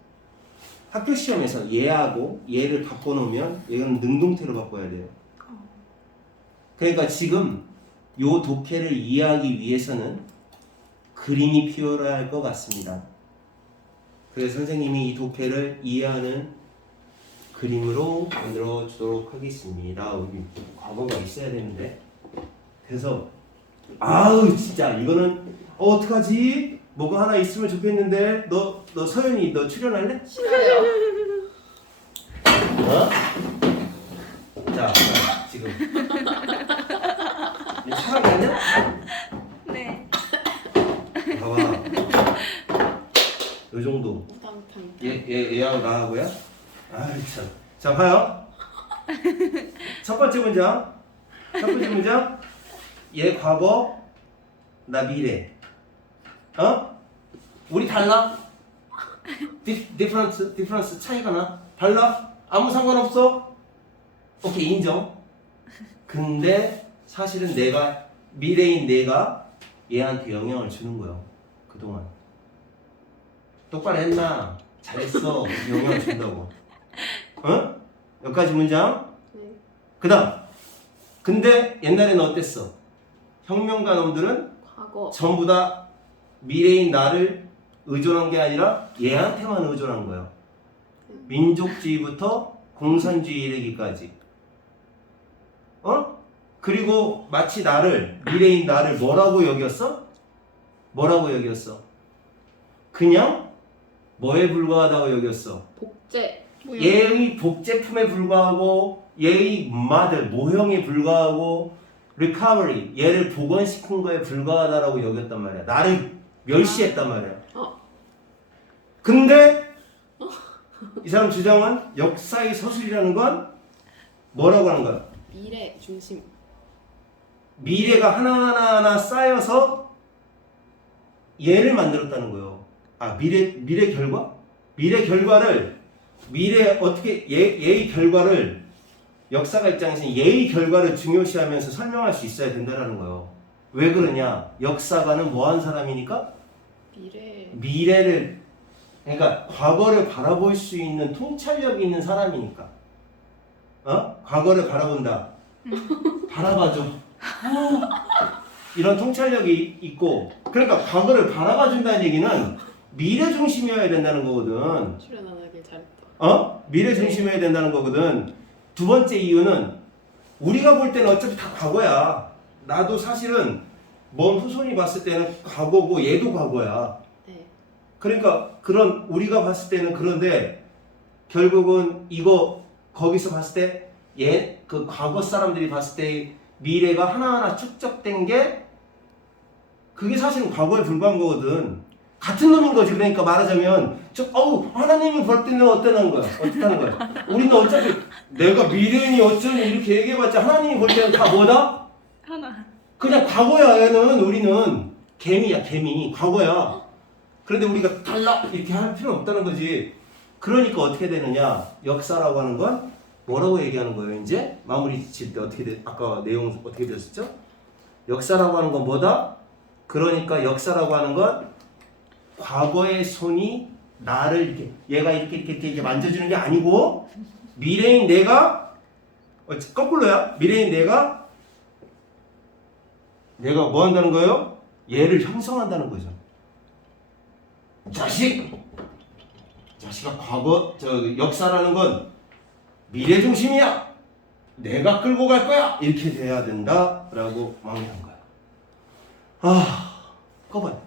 학교 시험에서 얘하고 얘를 바꿔놓으면 얘는 능동태로 바꿔야 돼요. 그러니까 지금 요 독해를 이해하기 위해서는 그림이 필요할 것 같습니다. 그래서 선생님이 이 독해를 이해하는 그림으로 만들어 주도록 하겠습니다. 여기 과거가 있어야 되는데. 그래서 아우 진짜 이거는 어떡하지? 뭐가 하나 있으면 좋겠는데. 너 서연이 너 출연할래? 싫어요. 자 지금 사람 아니야? 네. 봐봐. 요 정도. 우당탕. 얘하고 나하고야? 아이 참. 자 봐요. 첫 번째 문장. 얘 과거, 나 미래. 우리 달라? 디퍼런스 차이가 나? 달라? 아무 상관없어? 오케이 인정. 근데 사실은 미래인 내가 얘한테 영향을 주는 거예요. 그동안 똑바로 했나? 잘했어. 영향을 준다고. 여기까지 문장. 네. 그 다음. 근데 옛날에는 어땠어? 혁명가 놈들은 과거. 전부 다 미래인 나를 의존한 게 아니라 얘한테만 의존한 거야. 민족주의부터 공산주의 이르기까지. 그리고 마치 미래인 나를 뭐라고 여겼어? 그냥 뭐에 불과하다고 여겼어? 복제. 얘의 복제품에 불과하고 얘의 모형에 불과하고 recovery 얘를 복원시킨 거에 불과하다라고 여겼단 말이야. 나를 멸시했단 말이야. 근데 이 사람 주장은 역사의 서술이라는 건 뭐라고 하는 거야? 미래 중심. 미래가 하나하나 쌓여서 얘를 만들었다는 거예요. 미래 결과? 얘의 결과를 역사가 입장에서 얘의 결과를 중요시하면서 설명할 수 있어야 된다는 거예요. 왜 그러냐? 역사가는 뭐 한 사람이니까? 미래를, 그러니까 과거를 바라볼 수 있는 통찰력이 있는 사람이니까. 과거를 바라본다. 바라봐줘. 이런 통찰력이 있고, 그러니까 과거를 바라봐준다는 얘기는 미래 중심이어야 된다는 거거든. 출연 안 하길 잘했다. 미래 중심이어야 된다는 거거든. 두 번째 이유는 우리가 볼 때는 어차피 다 과거야. 나도 사실은 먼 후손이 봤을 때는 과거고 얘도 과거야. 네. 그러니까 우리가 봤을 때는 그런데 결국은 거기서 봤을 때 그 과거 사람들이 봤을 때 미래가 하나하나 축적된 게 그게 사실은 과거에 불과한 거거든. 같은 놈인 거지. 그러니까 말하자면 하나님이 볼 때는 어떠는 거야? 어떻다는 거야? 우리는 어차피 내가 미래인이 어쩌니 이렇게 얘기해봤자 하나님이 볼 때는 다 뭐다? 하나. 그냥 과거야. 얘는 우리는 개미야. 개미. 과거야. 그런데 우리가 달라 이렇게 할 필요는 없다는 거지. 그러니까 어떻게 되느냐? 역사라고 하는 건 뭐라고 얘기하는 거예요? 이제 마무리 질 때 아까 내용 어떻게 되었었죠? 역사라고 하는 건 뭐다? 그러니까 역사라고 하는 건 과거의 손이 나를 얘가 이렇게 만져주는 게 아니고 미래인 내가 거꾸로야. 미래인 내가 뭐 한다는 거예요? 얘를 형성한다는 거죠. 자식아 역사라는 건 미래 중심이야. 내가 끌고 갈 거야. 이렇게 돼야 된다라고 마무리한 거야. 꺼봐요.